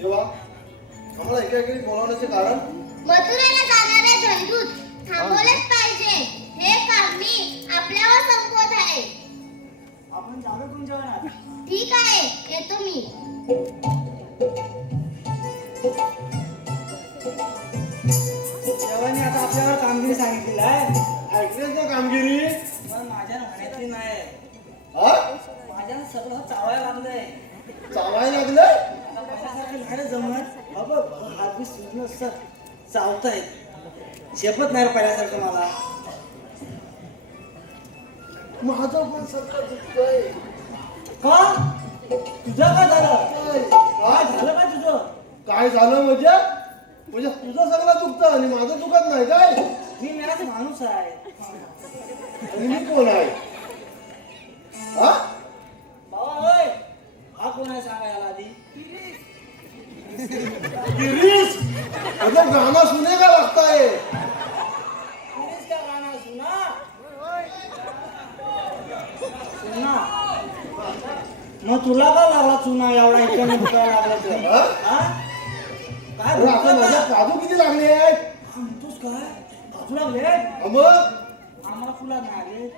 देवा आम्हाला एकेकाने बोलावण्याचे कारण मथुरेला जाणारे जलदूत थांबवलेच पाहिजे. हे काम मी आपल्यावर संपवत आहे. आपण जावे कोणच्या वनात? ठीक आहे, येतो मी. देवाने आता आपल्यावर कामगिरी सांगितलेली आहे. ऐकलेच ना कामगिरी पण माझ्या म्हणायची नाही. हा माझ्या सगळं चावायला लागलंय. चावायला लागलं आता पहिल्यासारखं नाही जमत. बाबा हात बी सुजलं सर चावतायत. शेपत नाही रे पहिल्यासारखं मला. माझं पण सगळं दुखतंय का तुझं काय झालं? काय झालं काय तुझं? काय झालं म्हणजे तुझं सगळं दुखतं आणि माझं दुखत नाही काय? मी मेराचा माणूस आहे. आणि मी कोण आहे? हा बाबा होय हा कोण आहे सांगायला आधी? गिरीश मतलब गाना सुनेगा लगता है. गिरीश का गाना सुना सुना. मग तुला का लागला चुना एवढा इकडे दुखायला लागला तर? हा? हा? काय अरे आता दुखतं माझ्या का? काजू किती लागले आहेत? म्हणतोस काय काजू लागले? मग आम्हाला फुला नाही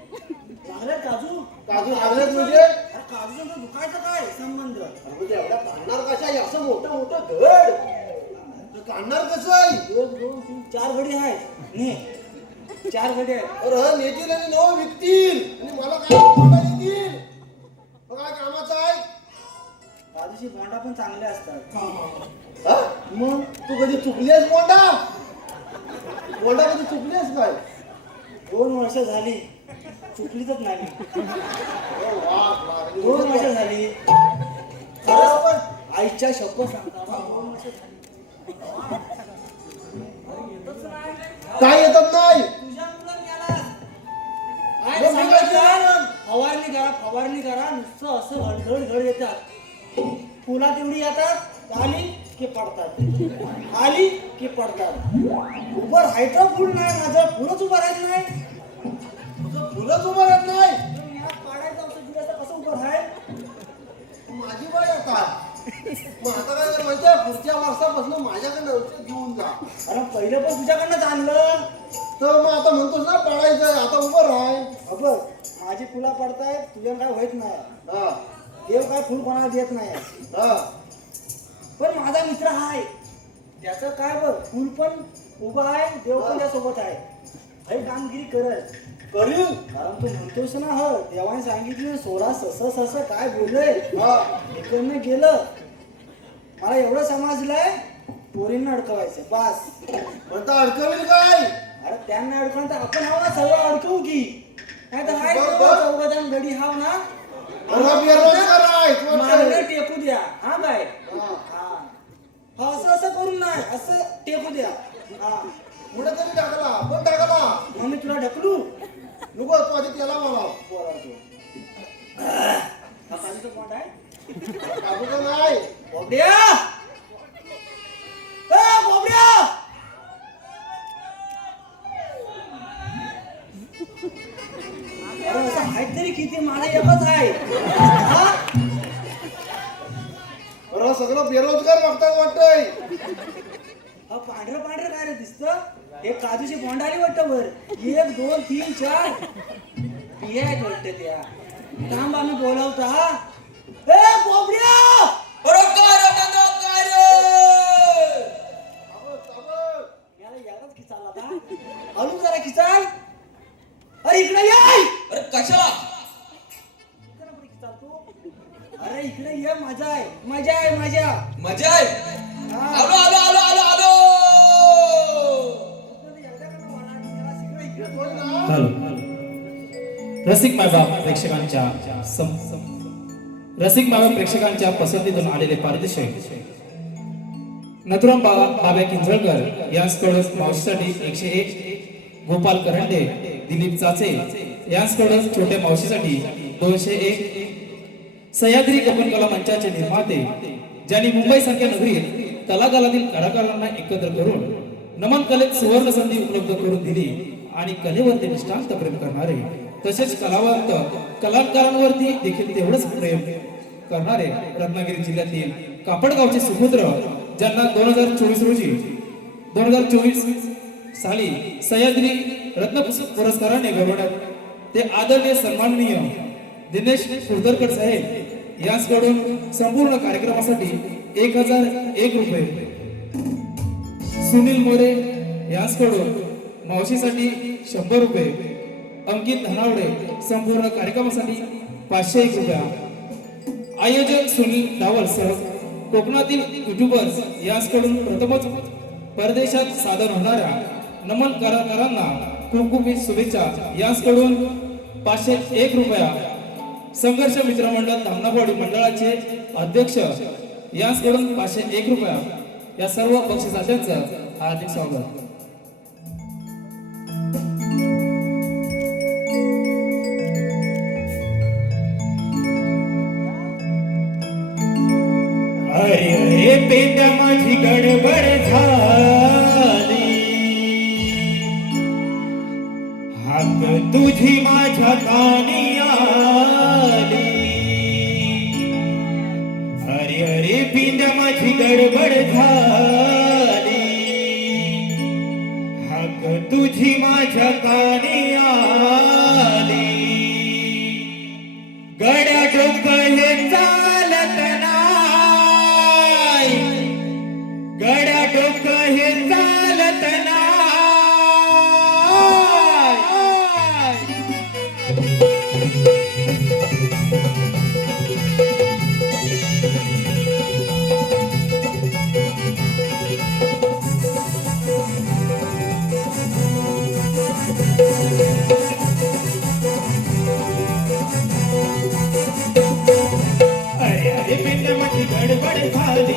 लागले काजू. काजू लागलेत म्हणजे अरे काजू नंतर दुखायचं काय संबंध? म्हणजे एवढ्या काढणार कशा आहे? असं मोठं मोठं धड ते काढणार कसं आहे? 1 2 3 4 घडी आहेत. ने 4 घडी आहेत. अरे नेतील आणि नवं विकतील आणि मला काय काढता येतील? मग काय कामाचं आहे? काजूची बोंडा पण चांगले असतात. हा? मग तू कधी चुकलीस बोंडा कधी चुकलीस काय? 2 वर्ष झाली चुकलीच नाही मी. अरे वा, वा. 2 वर्ष झाली. खरं पण आईच्या शपथ सांगता 2 वर्ष झाली. काय येतात नाही तुझ्या मुलं गेला. मग मी काय केलं? फवारणी करा नुसतं असं घड येतात. फुला तेवढी येतात आली की पडतात. आली की पडतात. उभं राहायचं फुल नाही माझं. फुलच उभं राहायचं नाही. तुझं फुलंच उभं राहत नाही. पाडायचं औषध दिलं कसं उभं राहाय? माझी बाई आता मग आता काय कर माहितीये पुढच्या वर्षापासून माझ्याकडे औषध घेऊन जा. अरे पहिलं पण तुझ्याकडनंच आणलं. तर मग आता म्हणतोस ना पडायचंय आता उभं राहाय. बघ माझी फुला पडतायत तुझ्या काय होत नाही. हा देव काय फुल कोणाला देत नाही. हा पण माझा मित्र आहे त्याचं काय बघ फुल पण उभं आहे देव पण त्यासोबत आहे. हे कामगिरी करत करील. कारण तू म्हणतोस ना हो देवाने सांगितलं 16 सस काय बोललंय. हा इकडनं गेलं मला एवढं समजलंय पोरींना अडकवायचं बास. म्हणता अडकवील काय? अरे त्यांना अडकवून तर आपण हाव ना सगळं अडकवू की नाही तर हाय बरं. चौघजण घडी हाव ना. मला बेरोजगार आहेत मागं वाटतंय. टेकू द्या हा काय. हा. हा असं असं करून नाही असं टेकू द्या. हा पुढे तरी टाकला पण टाकला मग मी तुला ढकलू नको तू आधी त्याला मला बोलावतो. हा काजूचं पोट आहे काजूचं नाही. बोबड्या ए बोबड्या. अरे असं आहे तरी किती मला एकच आहे. हा? अरे सगळं बेरोजगार बघताय वाटतंय. हा पांढरं काय रे दिसतं? हे काजूची बोंड आली वाटतं वर. 1 2 3 4 बिया आहेत वाटतं त्या. थांब आम्ही बोलावतो हा. ए बोबड्या याला यालाच खिचाल आता. हलू जरा खिचाल. अरे इकडे ये. अरे कशाला? इकडे कुठे खिचाल तू? अरे इकडे ये मजा आहे मजा आहे मजा. मजा आहे. हा. आलो आलो आलो आलो आलो. हॅलो रसिक मायबाप प्रेक्षकांच्या पसंतीतून आलेले पारितोषिक नथुराम बाबा किंजळकर यांच्याकडून मावशीसाठी 101 गोपाल करंडे दिलीप चाचे यांच्याकडून छोट्या मावशीसाठी 201 सह्याद्री कपन कला मंचाचे निर्माते ज्यांनी मुंबई सारख्या नगरीत कलाकारातील कलाकारांना एकत्र करून नमन कलेत सुवर्ण संधी उपलब्ध करून दिली आणि कलेवरती निष्ठांत प्रेम करणारे तसेच कलावंत कलाकारांवरती देखील तेवढंच प्रेम करणारे रत्नागिरी जिल्ह्यातील कापडगावचे सुपुत्र ज्यांना 2024 साली सह्याद्री रत्न पुरस्काराने गौरवण्यात ते आदरणीय सन्माननीय दिनेश कुर्दरकर साहेब यांच्याकडून संपूर्ण कार्यक्रमासाठी 1001 रुपये, सुनील मोरे यांच्याकडून मावशीसाठी 100 रुपये, अंकित धनावडे संपूर्ण कार्यक्रमासाठी 501 रुपया, आयोजक सुनील डावल सह कोकणातील युट्यूबर्स यांच्याकडून प्रथमच परदेशात सादर होणाऱ्या नमन कलाकारांना खूप खूप शुभेच्छा यांच्याकडून 501 रुपया, संघर्ष मित्रमंडळ धामनावाडी मंडळाचे अध्यक्ष यांच्याकडून 501 रुपया, या सर्व बक्षिसाच्यांचं हार्दिक स्वागत. अरे अरे पेंड माझी गडबड झाली, हाक तुझी माझ्या कानी आली. अरे अरे पेंड माझी गडबड झाली, हाक तुझी माझ्या कानी आली. गड्या डोकं हे चालत नाही, गड्या डोकं हे चालत नाही. अरे अरे पेंड माझी गडबड झाली,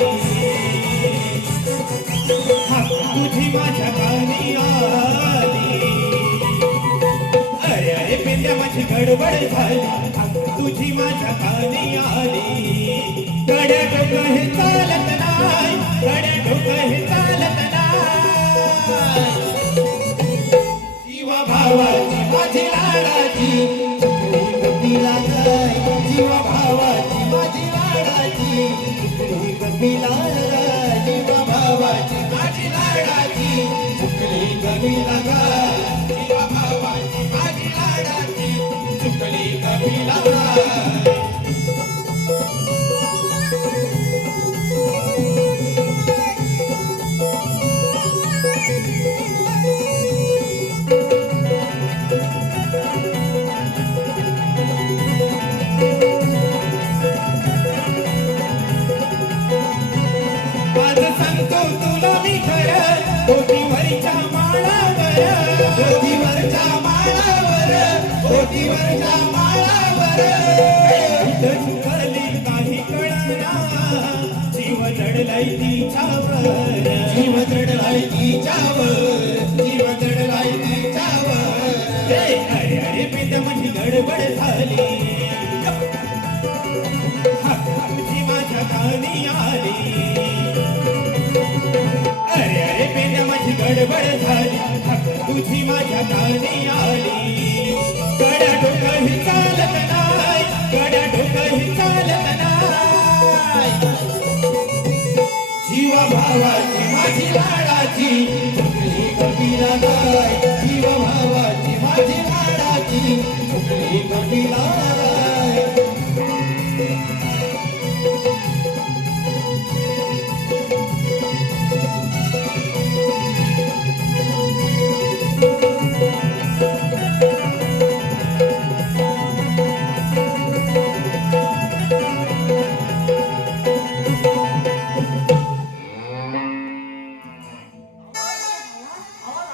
हाक तुझी माझ्या कानी आली. अरे अरे पेंड माझी गडबड झाली, हाक तुझी माझ्या कानी आली. गड्या डोकं हे चालत नाही, गड्या डोकं हे चालत नाही. जीवा भावाची माझी लाडाची चुकली गतीला काय, जीवा भावाची माझी लाडाची चुकली गतीला काय. जीवा भावाची माझी लाडाची चुकली गतीला काय, जीवा भावाची माझी लाडाची चुकली गतीला काय. माझं सांगतो तुला मी खरं, ओटीवरच्या माळावर, ओटीवरच्या माळावर, ओटीवरच्या माळावर. इथं चुकली काही कळना, जीव जडलाय तिच्यावर, जीव जडलाय तिच्यावर, जीव जडलाय तिच्यावर. अरे अरे पेंड माझी गडबड झाली, हाक तुझी माझ्या कानी आली. अरे अरे पेंड माझी गडबड झाली, हाक तुझी माझ्या कानी आली. गड्या डोकं हे चालत नाही, गड्या डोकं हे चालत नाही. जीवा भावाची माझी लाडाची चुकली गतीला काय, जीवा भावाची माझी लाडाची चुकली गतीला काय.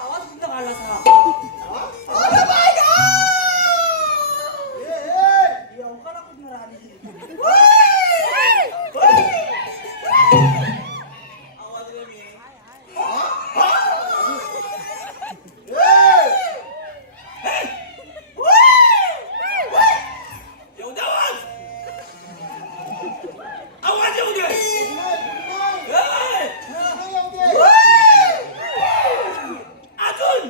आवाज कुठं काढला सा? ही अवकाळा कुठनं राहिली? आवाज रे मी. येऊ दे आवाज, आवाज येऊ दे. अजून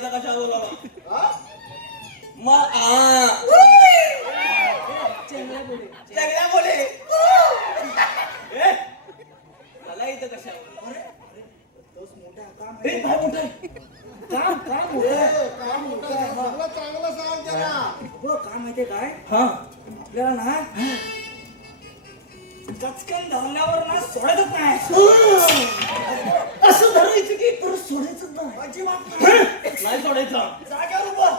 इथं कशा बोलावं हा? सगळ्या बोले मला इथं कशा काय मोठं काम ए, काम मोठं आहे. सगळं चांगलं सांग त्याला. हो काम माहितीये काय हा आपल्याला ना कचकन धरल्यावर ना सोडायचंच नाही असं धरायचं की परत सोडायचं नाही अजिबात नाही. नाही सोडायचं जागेवर उभं हा?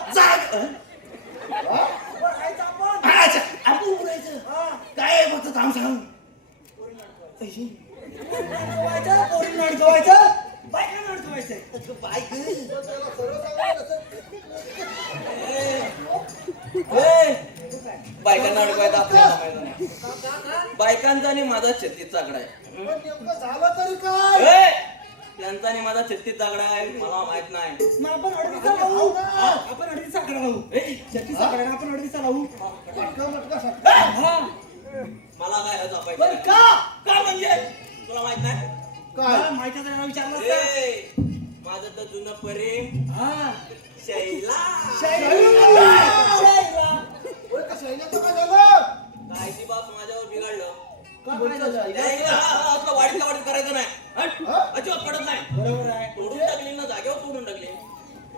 राहायचं आपण अच्छा आपण उडायचं हा. काय आहे फक्त काम सांग अडकवायचं, पोरींना अडकवायचं, बायकांना अडकवायचं. बाईक त्याला सरळ सांगितलं असं. बायकांना अडकवायचं आपल्याला माहित नाही बायकांचा आणि माझा 36 आकडा आहे पण नेमकं झालं तरी काय? ए! त्यांचा आणि माझा 36 आकडा आहे मला माहित नाही मग आपण अडतीचा लावू आपण अडतीचा आकडा लावू 36 आकडा आपण अडतीचा लावू मटका सटका. हा मला काय पण जपायचं का का म्हणजे तुला माहित नाही काय? माहिती त्याला विचारलं असतं. ए! माझं तर जुनं प्रेम हा शैला शैला. होय, का शैल्याचं काय झालं? काय ती बाप माझ्यावर बिघडलं का करायचं? शैला, असं वाढीतल्या वाढीत करायचं नाही हट. हा? अजिबात पडत नाही बरोबर आहे तोडून टाकली ना जागेवर तोडून टाकली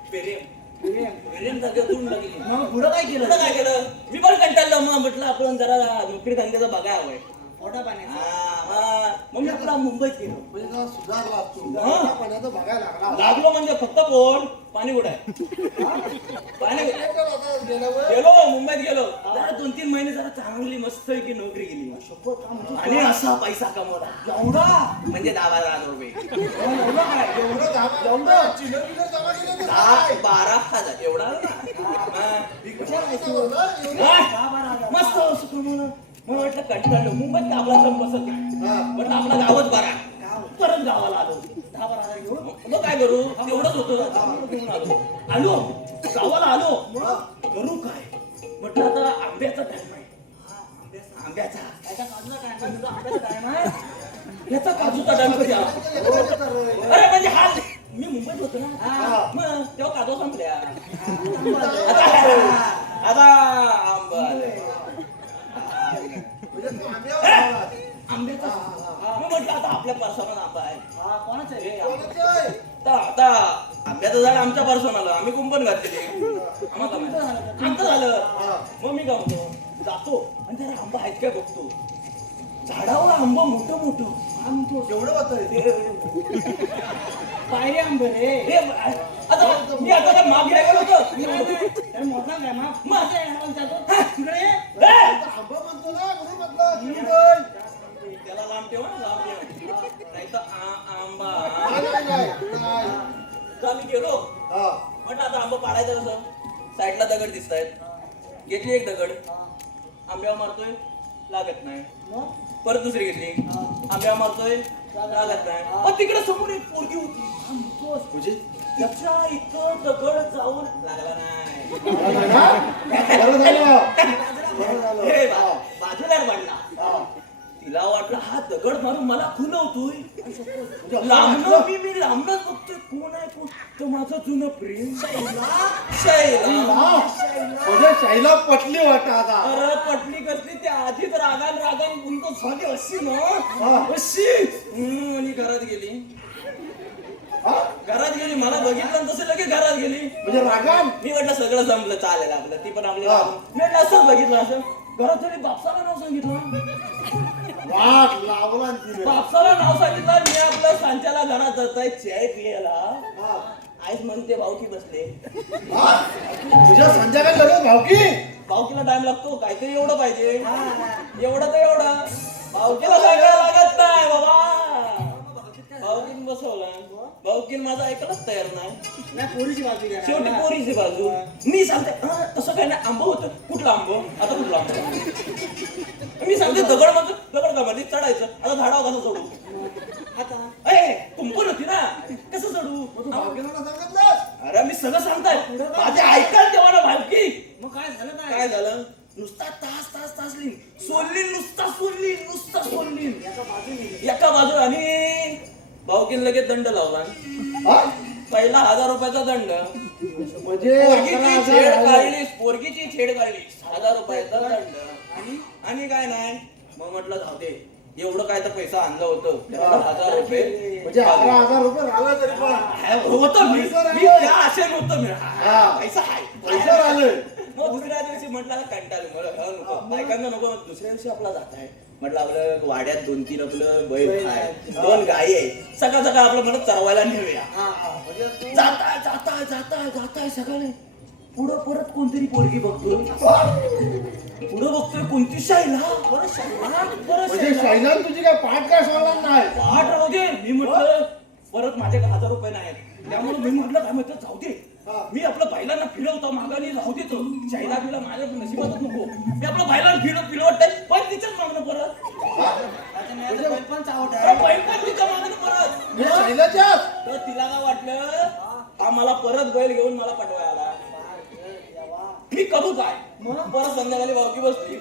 प्रेम प्रेम. प्रेम जागेवर तोडून टाकली मग पुढं काय केलं पुढं काय केलं मी पण कंटाळलो मग म्हटलं आपण जरा नोकरी धंद्याचं बघायला हवंय पोटा पाण्याचं मग मी आपला मुंबईत गेलो म्हणजे जरा सुधारला असतो. हा. जरा पाण्याचं बघायला लागला. लागलो म्हणजे फक्त कोण पाणी कुठं आहे पाणी आता गेल्यावर गेलो मुंबईत गेलो जरा 2-3 महिने जरा चांगली मस्त की नोकरी केली आणि असा पैसा कमवला एवढा म्हणजे 10-12 रुपये एवढं काय एवढं चिल्लर बिल्लर जमा केलं ते काय? 10-12 एवढा हा. मस्त असं कमवलं मला वाटलं कंटाळलो मुंबईत का आपला सण बसत नाही हा. म्हटलं आपला गावच बरा परत गावाला आलो 10,000 घेऊन मग काय करू तेवढंच होतं घेऊन आलो गावाला आलो करू काय म्हटलं आता आंब्याचा टाइम आहे आंब्याचा त्याच्या काजूचा टाइम आंब्याचा टाइम आहे याचा काजूचा टाइम कधी आला एखाद्याचं तर रे. अरे म्हणजे हा मी मुंबईत होतो ना हा. मग तेव्हा काजू संपल्या आता आंबा आलाय. म्हणजे तू आंब्यावर आलास. आंब्याचा मग म्हटलं आता आपल्या पर्सनल आंबा आहे हा कोणाचं आहे कोणाचं आहे? आता आंब्याचं झाड आमच्या पर्सन आलं आम्ही कुंपण घातलेली आम्हाला माहिती. आमचं झालं मग मी काय म्हणतो जातो आणि त्याला आंबा आहेत काय बघतो झाडावर आंबा मोठं मोठं आंबो एवढं होतंय. पायरी आंबे रे हे आता मी आता काय माग घ्यायला होतो तर मोठा काय मग माझ्या याला विचारतो तिकडे ये. आंबा म्हणतो ना म्हणून म्हटलं चिमणी. त्याला लांब ठेवा लांब ठेवा नाही तर आंबा नाही. तर आम्ही गेलो हा. म्हटलं आता आंबा पाडायचं कसं साईडला दगड दिसत आहेत घेतली एक दगड आंब्यावर मारतोय लागत नाही मग परत दुसरी घेतली आंब्यावर मारतोय लागत नाही मग तिकडे समोर एक पोरगी होती म्हणजे त्याच्या इथं दगड जाऊन लागला नाही बरं झालं. बरं झालं. हे बाजूला पडला तिला वाटलं हा दगड मारून मला खुलवतोय लांबनं मी लांबनच बघतोय कोण आहे कोण तो माझं जुनं प्रेम शैला म्हणजे शैला पटली वाटत आता. अरे पटली कसली ते आधीच रागान गुंत झाली अशी ना अशी आणि घरात गेली हा? घरात गेली मला बघितलं आणि तसं लगेच घरात गेली म्हणजे रागान मी म्हटलं सगळं जमलं चालेल आपलं ती पण आपली हा. मी म्हटलं असंच बघितलं असं घरात तरी बापसाला नाव सांगितलं वाट लावला आणि तिने. बापसाला नाव सांगितलं आणि मी आपलं सांच्याला घरात जाताय चाय पियाला हा. आईच म्हणते भाऊकी बसले हा? तुझ्या संध्याकाळी लगेच भावकी भाऊकीला टाइम लागतो काहीतरी एवढं पाहिजे एवढं तर एवढं भाऊकीला सांगायला लागत नाही बाबा भाऊकीन बसवला भाऊकीन माझा ऐकायलाच तयार नाही नाही पोरीची बाजू घ्या शेवटी पोरीची बाजू मी सांगते तसं काय नाही आंबं होतं कुठलं आंबं आता कुठलं आंबं मी सांगते दगड म्हणतो दगड का मध्ये चढायचं आता झाडावर कसं चढू आता ए कुंपण होती ना कसं चढू भावकीला सांगितलं अरे मी सगळं सांगताय माझे ऐकाल तेव्हा ना भावकी मग काय झालं काय झालं नुसता तास लिहिन सोडली नुसता सोडली एका बाजूला आणि भाऊकीन लगेच दंड लावला हा? पहिला 1000 रुपयाचा दंड. म्हणजे 11,000 पोरगीची छेड काढलीस 1000 रुपयाचा दंड. आणि काय नाही. मग म्हटलं जाऊ दे, एवढं काय तर पैसा आणलं होतं त्याला 1000 रुपये म्हणजे 11,000 रुपये झाला तरी पण होतं. मी त्या आशेन होतं मी. पैसा आहे, पैसा आलं. मग दुसऱ्या दिवशी म्हटलं कंटाळलं, मला नको, बायकांना नको. दुसऱ्या दिवशी आपला जात आहे म्हटलं आपलं वाड्यात 2-3 आपलं बैल आहे, 2 गायी आहे, सकाळ सकाळ आपलं म्हणत चरवायला नेऊया. जाताय सकाळी पुढं परत कोणतरी पोरगी बघतोय. पुढं बघतोय कोणती शाईला. म्हणजे शैलान तुझी काय पाठ काय सोडणार नाही. पाठ राहू दे. मी म्हटलं परत माझ्याकडे 1000 रुपये नाहीत, त्यामुळे मी म्हटलं काय म्हणतो जाऊ दे. मी आपलं बैलांना फिरवतो मागाने राहू देतो. शाईला बिला माझ्या नशिबातच नको. मी आपलं बैलांना फिरवत पण तिच्याच मागणं परत. बैल पण चावट आहे. बैल पण तिच्या मागणं परत. मी शैलाच्या तर तिला काय वाटलं हा मला परत बैल घेऊन मला पटवाय आला. मी करू काय. परत संध्याकाळी भावकी बसली.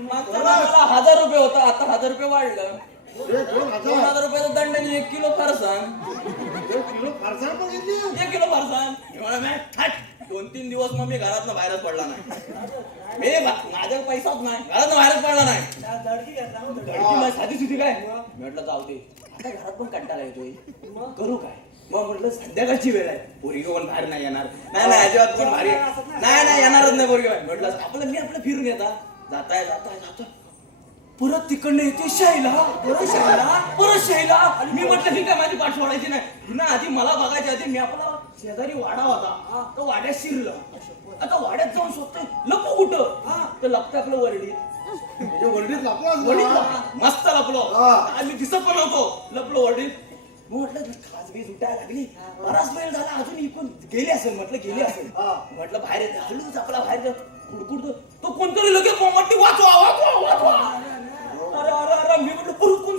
मागच्या मला 1000 रुपये होता, आता 1000 रुपये वाढलं. 2000 रुपयाचा दंड आणि 1 किलो फरसाण. 1 किलो फरसाण पण घेतली. 1 किलो फरसाण. 2-3 दिवस मग मी घरातनं बाहेरच पडला नाही. माझ्या पैसाच नाही, घरातनं बाहेरच पडला नाही. धडकी साधी सुधी काय. म्हटलं जाऊ दे, आता घरात पण कंटाळा येतोय, मग करू काय. मग म्हटलं संध्याकाळची वेळ आहे, पोरगी कोण बाहेर नाही येणार. नाही अजिबात कोण भारी नाही येणारच नाही पोरगी बाहेर. म्हटलं मी आपलं फिरून येता. जाताय परत तिकडनं येते शाईला. परत शाईला. मी म्हटलं ही काय माझी पाठ सोडायची नाही. हिनं आधी मला बघायच्या आधी मी आपला शेजारी वाडा होता, तो वाड्यात शिरलं. आता वाड्यात जाऊन स्वतः लपू कुठं, तर लपतं आपलं वरडीत. म्हणजे वरडीत लपला मस्त लपलो. आम्ही दिसत पण होतो, लपलो वरडीत. मग म्हटलं खास बीज उठायला लागली, बराच वेळ झाला, अजून इकडून गेली असेल. म्हटलं गेली असेल. म्हटलं बाहेर येते, हळूच आपला बाहेर कुडकुडतो. तो कोणतरी लगेच मोमट्टी वाचवा. अरे मी म्हटलं परत कोण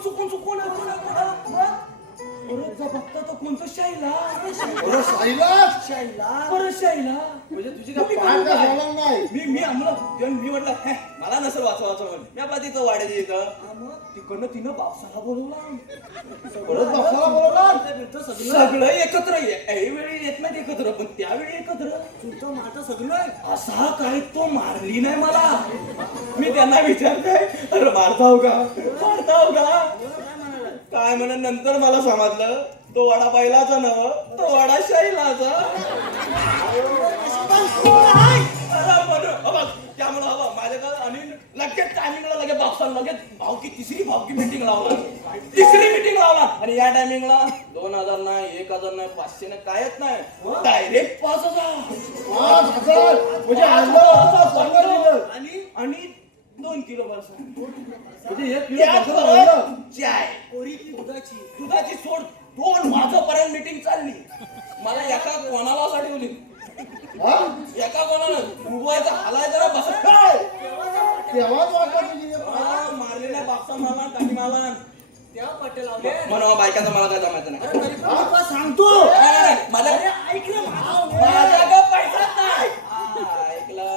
बघता तो कोणतं शाईला. परत शाईला. म्हणजे तुझी काय पाठ काय सोडणार नाही. मी म्हटलं मला नसेल वाचवायचं. मी आपला तिथं वाड्यात येतं. तिकडनं तिनं बापसाला बोलवला. परत बापाला बोलवला. सगळं एकत्र ऐवेळी येत नाही एकत्र, पण त्यावेळी एकत्र. तुमचं नातं सगळं असा काय तो मारली नाही मला. मी त्यांना विचारतोय अरे मारताव का काय म्हणे. नंतर मला समजलं तो वाडा बैलाचा नव, तो वाडा शाईलाचा. त्यामुळे माझ्याकडे आणि लगेच टायमिंगला लगेच बापसाला लगेच तिसरी भावकी मीटिंग लावला. आणि या टायमिंगला 2000 नाही, 1000 नाही, 500 नाही, कायच नाही, डायरेक्ट 5000. म्हणजे आणि 2 किलो फरसाण. म्हणजे 1 किलो फरसाण. चाय दुधाची सोड 2 वाजेपर्यंत मीटिंग चालली. मला एका कोणाला साठी होती. एका कोणाला उभवायचा हालायचा ना बस. तेव्हाच वाटलं तुझी मारले नाही बापसा मारला, टाकी मारला. त्या पटेल लावले. म्हणा बायकाचा मला काय जमायचं नाही. सांगतो माझ्या ऐकलं माझ्याकडे पैसा नाही. ऐकलं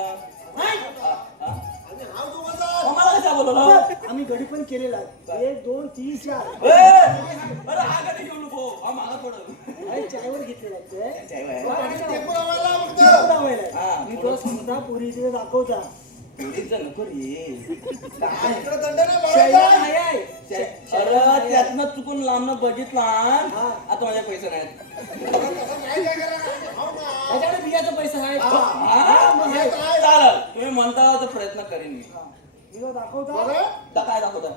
मला कशा बोलवलं. आम्ही गडी पण केलेला 1 2 3 4. अरे हा कधी घेऊ नको, हा मला पडल. चायवर घेतलेला हा. मी तुला सांगता पुरी तिथे दाखवता. नको रे. दंड नाही अरे त्यातनं चुकून लांबनं बघितला. आता माझ्या पैसे नाहीत. त्याच्याकडे बियाचा पैसा आहे. चालेल तुम्ही म्हणता तर प्रयत्न करीन मी. तुला दाखवता काय दाखवता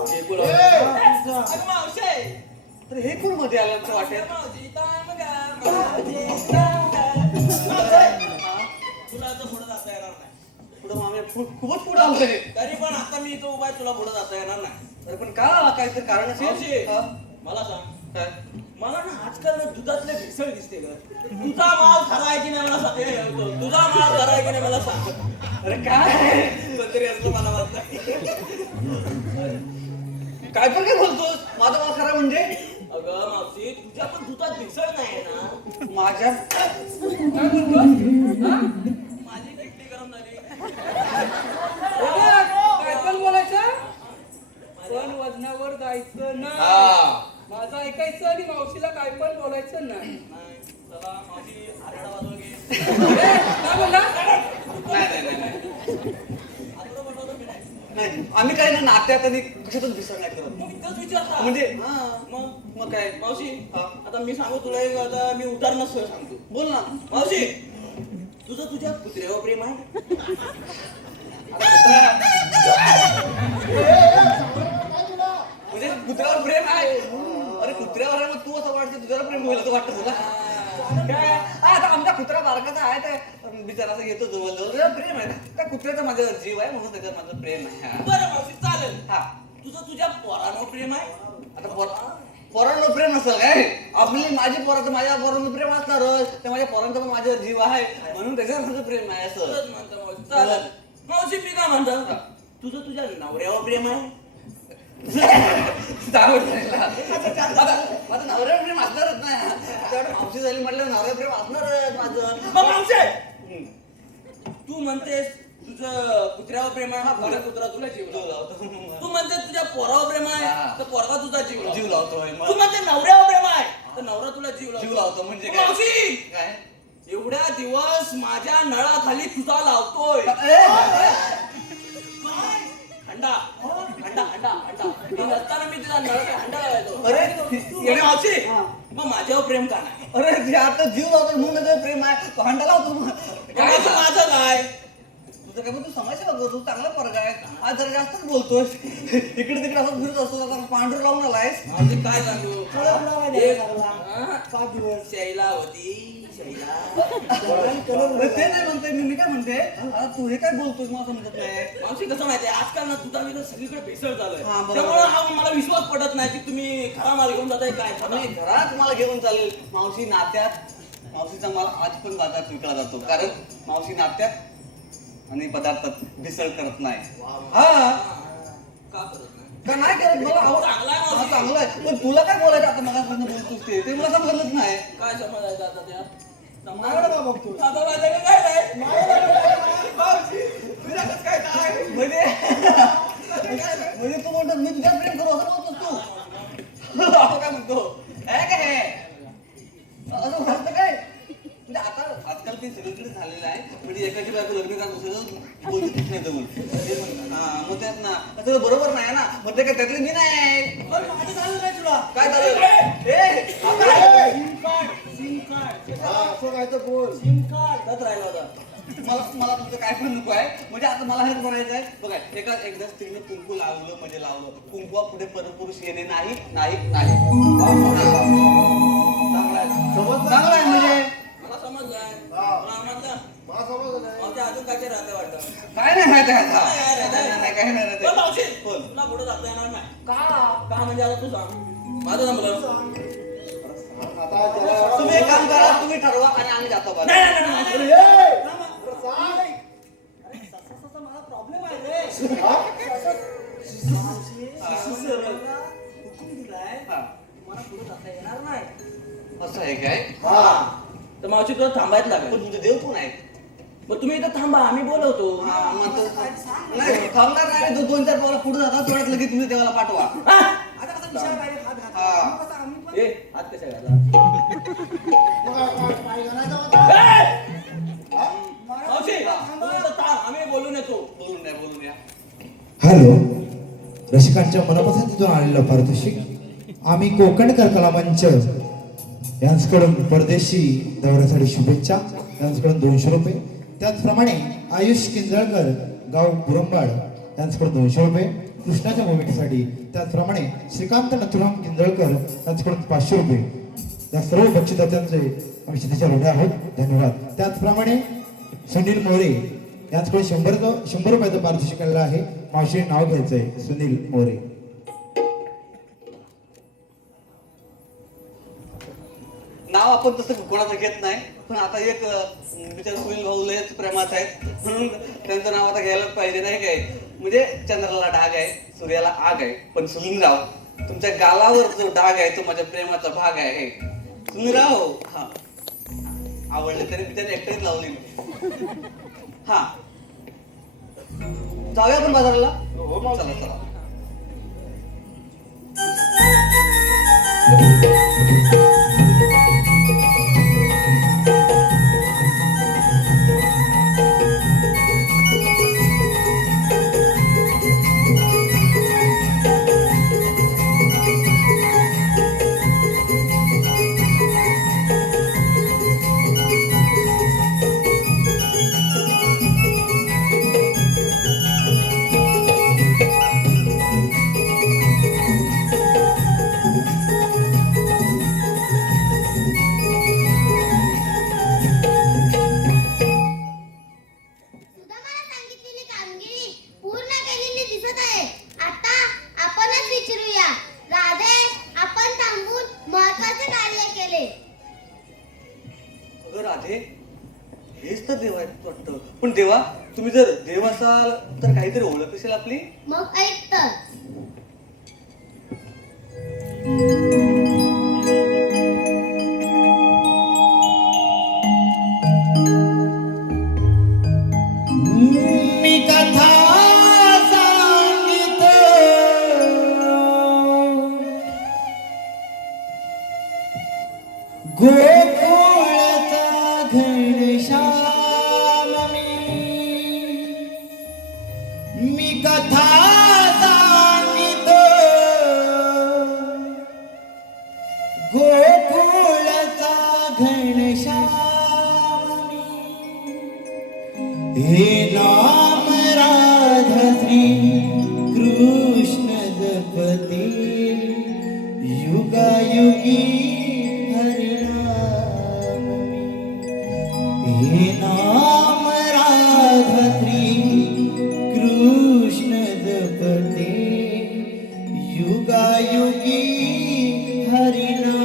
अगं मावशे तर हे कोण मध्ये आलं तर वाटेल तुला आता पुढे जाता येणार नाही पुढं मामे खूपच पुढं आलं हे. तरी पण आता मी इथं उभा आहे, तुला पुढे जाता येणार नाही. अरे पण का काहीतरी कारण मावशी, असेल हा? मला सांग काय मला ना आजकाल ना दुधातले भेसळ दिसते ग. तुझा माल खरा आहे की नाही मला सांग. तुझा माल खरा आहे की नाही मला सांग. अरे काय तरी असलं मला वाटतं. काय पण काय बोलतोस माझा माल खरा म्हणजे अगं मावशी तुझ्या पण दुधात भेसळ नाही ना. माझ्या माझी किटली गरम झाली. काय पण बोलायचं पण वजनावर जायचं नाही. माझं ऐकायचं आणि मावशीला काय पण बोलायचं नाही. नाही, चला माझी आरडा वाजव घे. काय बोलला नाही नाही आम्ही काही ना नात्यात आणि कशातच विसर नाही करत मग इतकंच विचारता म्हणजे मग काय मावशी आता मी सांगू तुला एक आता मी उदाहरण सांगतो. बोल ना मावशी तुझं तुझ्या कुत्र्यावर प्रेम आहे. म्हणजे कुत्र्यावर प्रेम आहे अरे कुत्र्यावर आहे मग तू असं वाटतं तुझ्यावर प्रेम होईल असं वाटतं तुला काय आता आमचा कुत्रा बारकाचा आहे ते बिचारा असं येतो जवळ प्रेम आहे त्या कुत्र्याचा माझ्यावर जीव आहे म्हणून त्याच्यावर माझं प्रेम आहे हा. बरं मावशी चालेल. हा तुझं तुझ्या पोरावर प्रेम आहे. आता पोरांवर प्रेम नसेल काय आपली माझी पोरं तर माझ्या पोरांवर प्रेम असणारच त्या माझ्या पोरांचा पण माझ्यावर जीव आहे म्हणून त्याच्यावर माझं प्रेम आहे असं खरंच म्हणतो मावशी. चालेल मावशी मी काय म्हणतो तुझं तुझ्या नवऱ्यावर प्रेम आहे. माझं नवऱ्यावर प्रेम असणारच नाही तेवढं मावशी झाली म्हटलं नवऱ्यावर प्रेम असणारच माझं मग मावशी तू म्हणतेस तुझं कुत्र्यावर प्रेम आहे. खरं कुत्रा तुला जीव लावतो. तू म्हणते तुझ्या पोरावर प्रेम आहे तर पोरगा तुझा जीव जीव लावतोय तू म्हणते नवऱ्यावर प्रेम आहे तर नवरा तुला जीव जीव लावतो म्हणजे मग काय? मावशी काय एवढ्या दिवस माझ्या नळाखाली तुझा लावतोय. हंडा हंडा हंडा हंडा मी नसताना मी तुझा नळाचा हंडा लावायचो. अरे मग मावशी मग माझ्यावर प्रेम का नाही. अरे जे आता जीव लावतो म्हणून त्याच्यावर प्रेम आहे तो हांडा लावतो मग. काय माझं काय तुझं काय तू समाजसेवा करतो चांगला पोरगा आहे आज जरा जास्तच बोलतोय इकडे तिकडे असं फिरत असतो आता पांढर लावून आलायस मावशी काय सांगू एक हा? 5 दिवस शैला होती शैला. अरे ते नाही म्हणतोय मी काय म्हणते आता तू हे काय बोलतोय मला समजत नाही मावशी कसं माहितीये आजकाल ना दुधाविध सगळीकडे भेसळ झालंय. हा, बरोबर. त्यामुळे हा मला विश्वास पडत नाही की तुम्ही खरा माल घेऊन जाताय काय. आम्ही घरात मला घेऊन चालेल मावशी नात्यात मावशीचा माल आज पण बाजारात विकला जातो कारण मावशी नात्यात आणि पदार्थात भेसळ करत नाही हा का करत नाही. का नाही करत मला आवड चांगला आहे मावशी. हा, चांगलं आहे पण तुला काय बोलायचं आता मला बोलतोस ते मला समजलंच नाही काय समजायचं आता त्यात. माझ्याकडे का बघतोय? आता माझ्याकडे काय नाही. मावशी, तुझ्याकडे काय नाही. म्हणजे म्हणजे तू म्हणतो मी तुझ्यात प्रेम करू असं बोलतोस तू असं काय म्हणतो काय काय हे? असं म्हणतं काय म्हणजे आता आजकाल ते सगळीकडे झालेलं आहे म्हणजे एकाची बायको लग्न करा दुसऱ्याचं बोलतच नाही जमून हा मग त्यात ना असं बरोबर नाही ना मग ते काय त्यातले मी नाही पण माझं झालं नाही तुला काय झालं सिम कार्ड असं काय तर बोल सिम कार्ड त्यात राहिला होता. मला तुमचं काय पण नको आहे म्हणजे आता मला हेच म्हणायचं आहे बघा एकदा स्त्रीनं कुंकू लावलं म्हणजे लावलं कुंकवा पुढे परपुरुष येणे नाही नाही नाही चांगला आहे म्हणजे मला समजलंय. हा. मला समजलं. मला समजलं नाही मावशी अजून काय राहते वाटतं. काय नाही माहिती आहे काय आता नाही, काय नाही पण मावशी, बोल तुला पुढे जाता येणार नाही. का म्हणजे आता तू सांग. माझं जमलं. आता त्याला तुम्ही एक काम करा तुम्ही ठरवा आणि आम्ही जातो बघा नाही, नाही, नाही, नाही. अरे, सांग. अरे ससा मला प्रॉब्लेम आहे रे हुकूम दिलाय हा. मला पुढे जाता येणार नाही असं आहे काय हा तर मावशी तुला थांबायच पण लागेल. तुमचे देव कोण आहेत मग तुम्ही इथं थांबा आम्ही बोलवतो. हा, मग तो- नाही थांबणार नाही दोन चार पोरं पुढे जातात तेवढ्यात लगेच तुम्ही देवाला पाठवा हा? आता कसं विचार डायरेक्ट हात घातला हा. मग कसं आम्ही पण ए, हात कशा घातला? मग काय करायचं होतं? ए! मावशी, तू इथं थांब, आम्ही बोलून येतो. बोलून या हॅलो रसिकांच्या मनपसंतीतून आलेलं पारितोषिक आम्ही कोकणकर कला मंच यांच्याकडून परदेशी दौऱ्यासाठी शुभेच्छा यांच्याकडून 200 रुपये त्याचप्रमाणे आयुष किंजळकर गाव पुरंबाड यांच्याकडून 200 रुपये कृष्णाच्या भूमिकेसाठी. त्याचप्रमाणे श्रीकांत नथुराम किंजळकर यांच्याकडून 500 रुपये. या सर्व बक्षिसांचे आम्ही क्षितिजा ऋणी आहोत. धन्यवाद. त्याचप्रमाणे सुनील मोरे यांच्याकडे 100 रुपयाचं पारितोषिक केलेलं आहे. मावशीने नाव घ्यायचंय. सुनील मोरे. नाव आपण तसं कोणाचं घेत नाही, पण आता एक बिचार सुनील भाऊ लयच प्रेमात आहेत म्हणून त्यांचं नाव आता घ्यायलाच पाहिजे नाही काय. म्हणजे चंद्राला डाग आहे, सूर्याला आग आहे, पण सुनीलराव तुमच्या गालावर जो डाग आहे तो माझ्या प्रेमाचा भाग आहे. सुनीलराव हा आवडले तरी बिचारी एकटेच लावली. हा जाऊया आपण बाजाराला. चला चला. सुदामाला सांगितलेली कामगिरी पूर्ण केलेली दिसत आहे. आता आपणच विचारूया. राधे, आपण थांबून महत्वाचे कार्य केले. अगं राधे, हेच तर देव आहेत वाटतं. पण देवा, तुम्ही जर देव असाल तर काहीतरी ओळख असेल आपली. मग ऐक तर. मी कथा सांगितो गोकुळचा घनश्याम मी कथा सांगितो गोकुळचा घनश्याम हे नाम राधा श्री कृष्ण जपते युगायुगी हरिनाम हे नाम राधा श्री कृष्ण जपते युगायुगी हरिनाम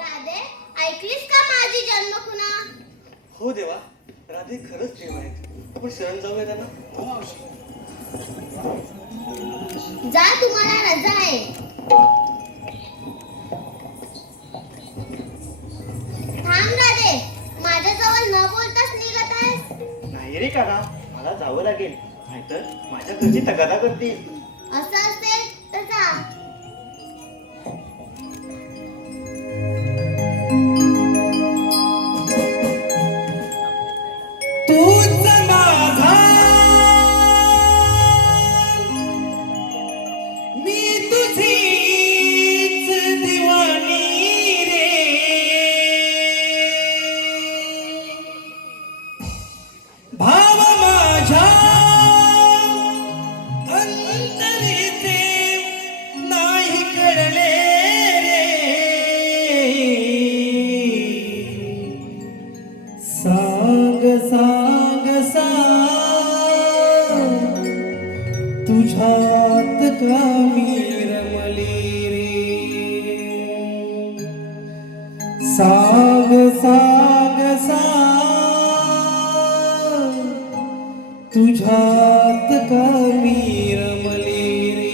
राधे, ऐकलीस का माझी जन्मखुणा? हो देवा, राधे खरंच प्रेम आहेत. आपण शरण जाऊया त्यांना. जा, तुम्हाला रजा आहे. थांब राधे, माझ्याजवळ न बोलताच निघत आहेस. नाही रे काका, मला जावं लागेल, नाहीतर माझ्या घरची तगादा करतील. असं असेल तर जा. तूच माझा, मी तुझीच दिवाणी रे. भाव माझ्या अंतरीचे नाही कळले रे. सांग तुझ्यात का मी रमली रे सांग तुझ्यात का मी रमली रे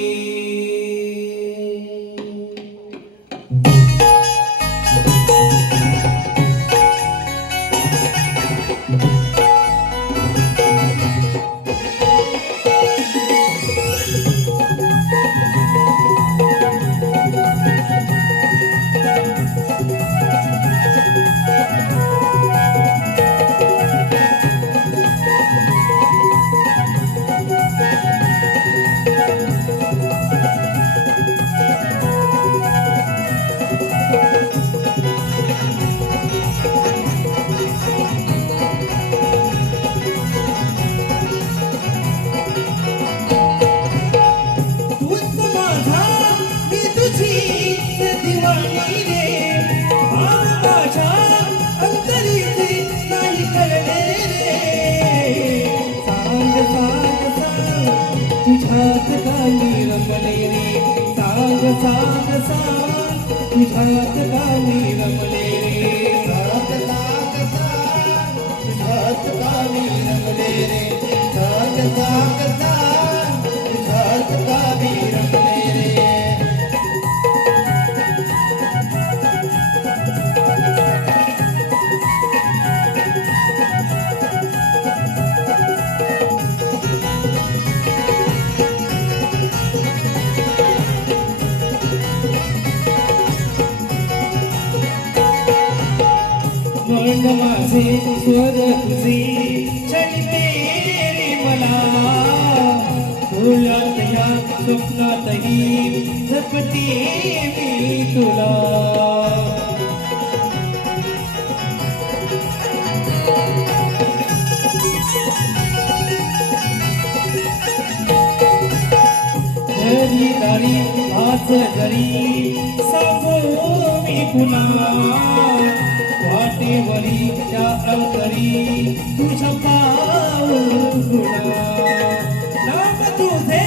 तुझ्यात का मी रमले रे सांग तुझ्यात का मी रमले रे तुझ्यात का मी रमले रे सांग तुझ्यात का मी रमले रे मन माझे स्वर तुझे चलिते रे मला डोळ्यात या स्वप्नातही जपते मी तुला घरी दारी आज घरी सांगो मी पुन्हा वाटेवरी त्या अंतरी तुझ्या पाऊला नाम तुझे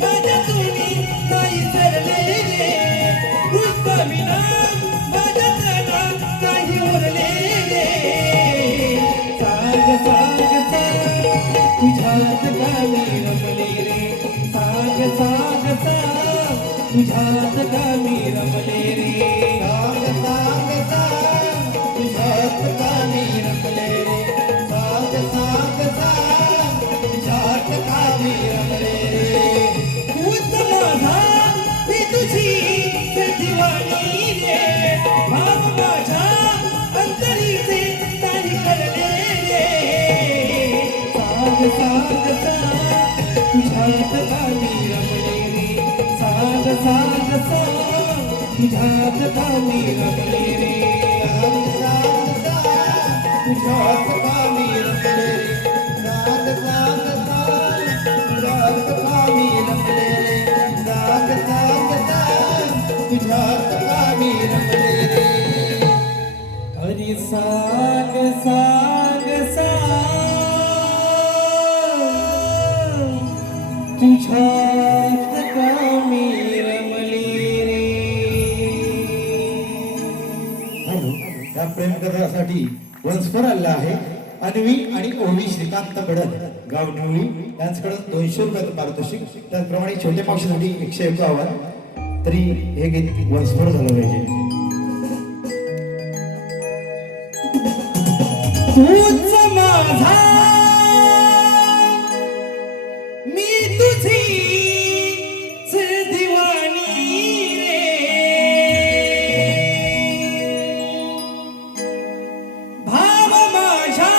माझ्या तुम्ही नाही सरले रे तुझ्या विना माझ्या तनात काही उरले रे सांग तुझ्यात का मी रमले रे सांग तुझ्यात का मी रमले रे तुझ्यात का मी रमले रे तुझ्यात का मी रमले रे तूच माझा मी तुझी दिवाणी रे भाव माझ्या अंतरीचे काही करले रे सांग तुझ्यात का मी रमले रे सांग तुझ्यात का मी रमले रे तुझ्यात का मी रमले रे तुझ्यात का मी रमले रे तुझ्यात का मी रमले रे हरी सांग तुझ्यात का मी रमले रे या प्रेम करण्यासाठी वंशभर आलेला आहे अन्वी आणि ओवी श्रीकांत कडन गाव नवळी यांच्याकडून 200 रुपयाचं पारितोषिक त्याचप्रमाणे छोट्या पक्षासाठी 151 तरी हे गीत वंशभर झालं पाहिजे तूच माझा मी तुझी दिवाणी रे भाव माझ्या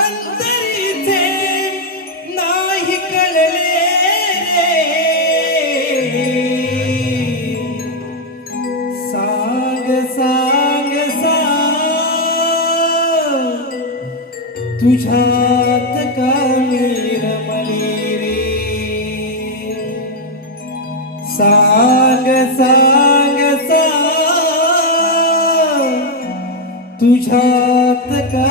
अंतरीचे नाही कळले रे सांग तुझ्यात का मी रमली रे सांग तुझ्यात का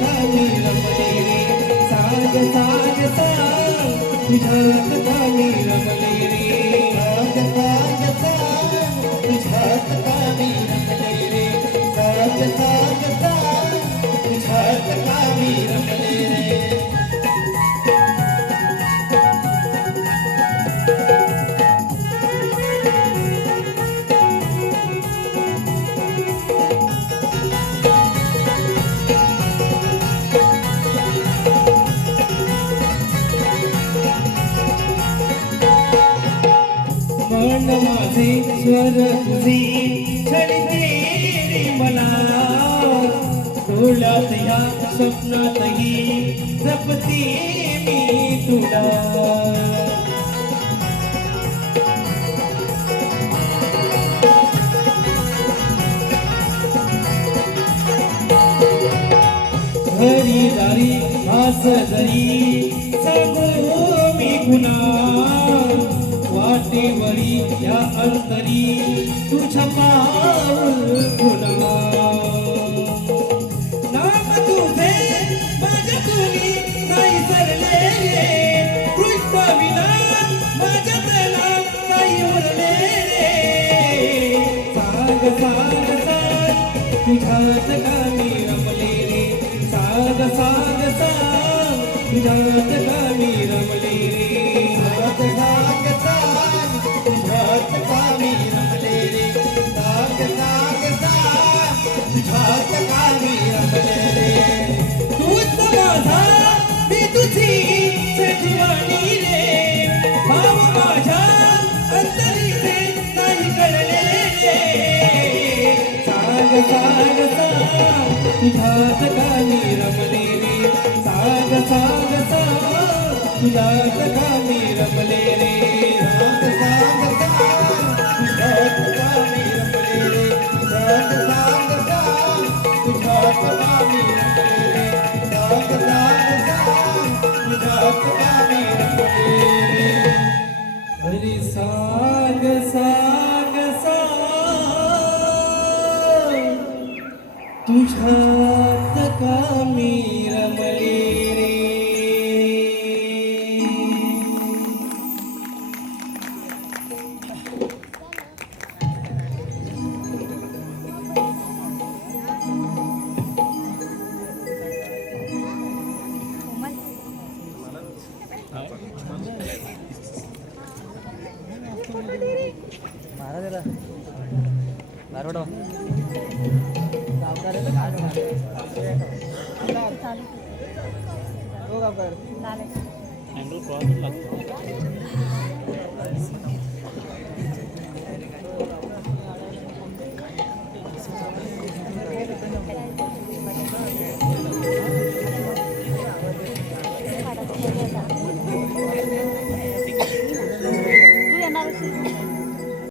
कामी रमले रे साग साग साग तुझ्यात कामी रमले रे साग साग साग तुझ्यात कामी रमले रे साग साग साग तुझ्यात कामी रमले रे मन माझे स्वर तुझे छळते रे मला डोळ्यात या स्वप्नातही जपते मी तुला घरी दारी आस जरी सांगू मी गुन्हा वाटेवरी या अंतरी तुझ्या पाऊल गुन्हा नाम तुझे माझ्या तुनी नाही सरले रे कृष्ण विना माझ्या तला काही उरले रे साग साग साग तुझ्यात कामी रमले रे साग साग साग तुझ्यात कामी रमले रे साग साग साग तुझ्यात कामी रमले रे साग साग साग तुझ्यात कामी रमले रे तूच माझा मी तुझी सखीवाणी रे भाव माझ्या अंतरीचे नाही कळले रे साग साग साग तुझ्यात कामी रमले रे साग साग साग तुझ्यात कामी रमले रे साग साग साग तुझ्यात कामी रमले रे साग साग साग तुझ्यात कामी रमले रे साग साग साग तुझ्यात कामी रमले रे हरी साग साग साग तुझ्यात कामी रमले रे हो का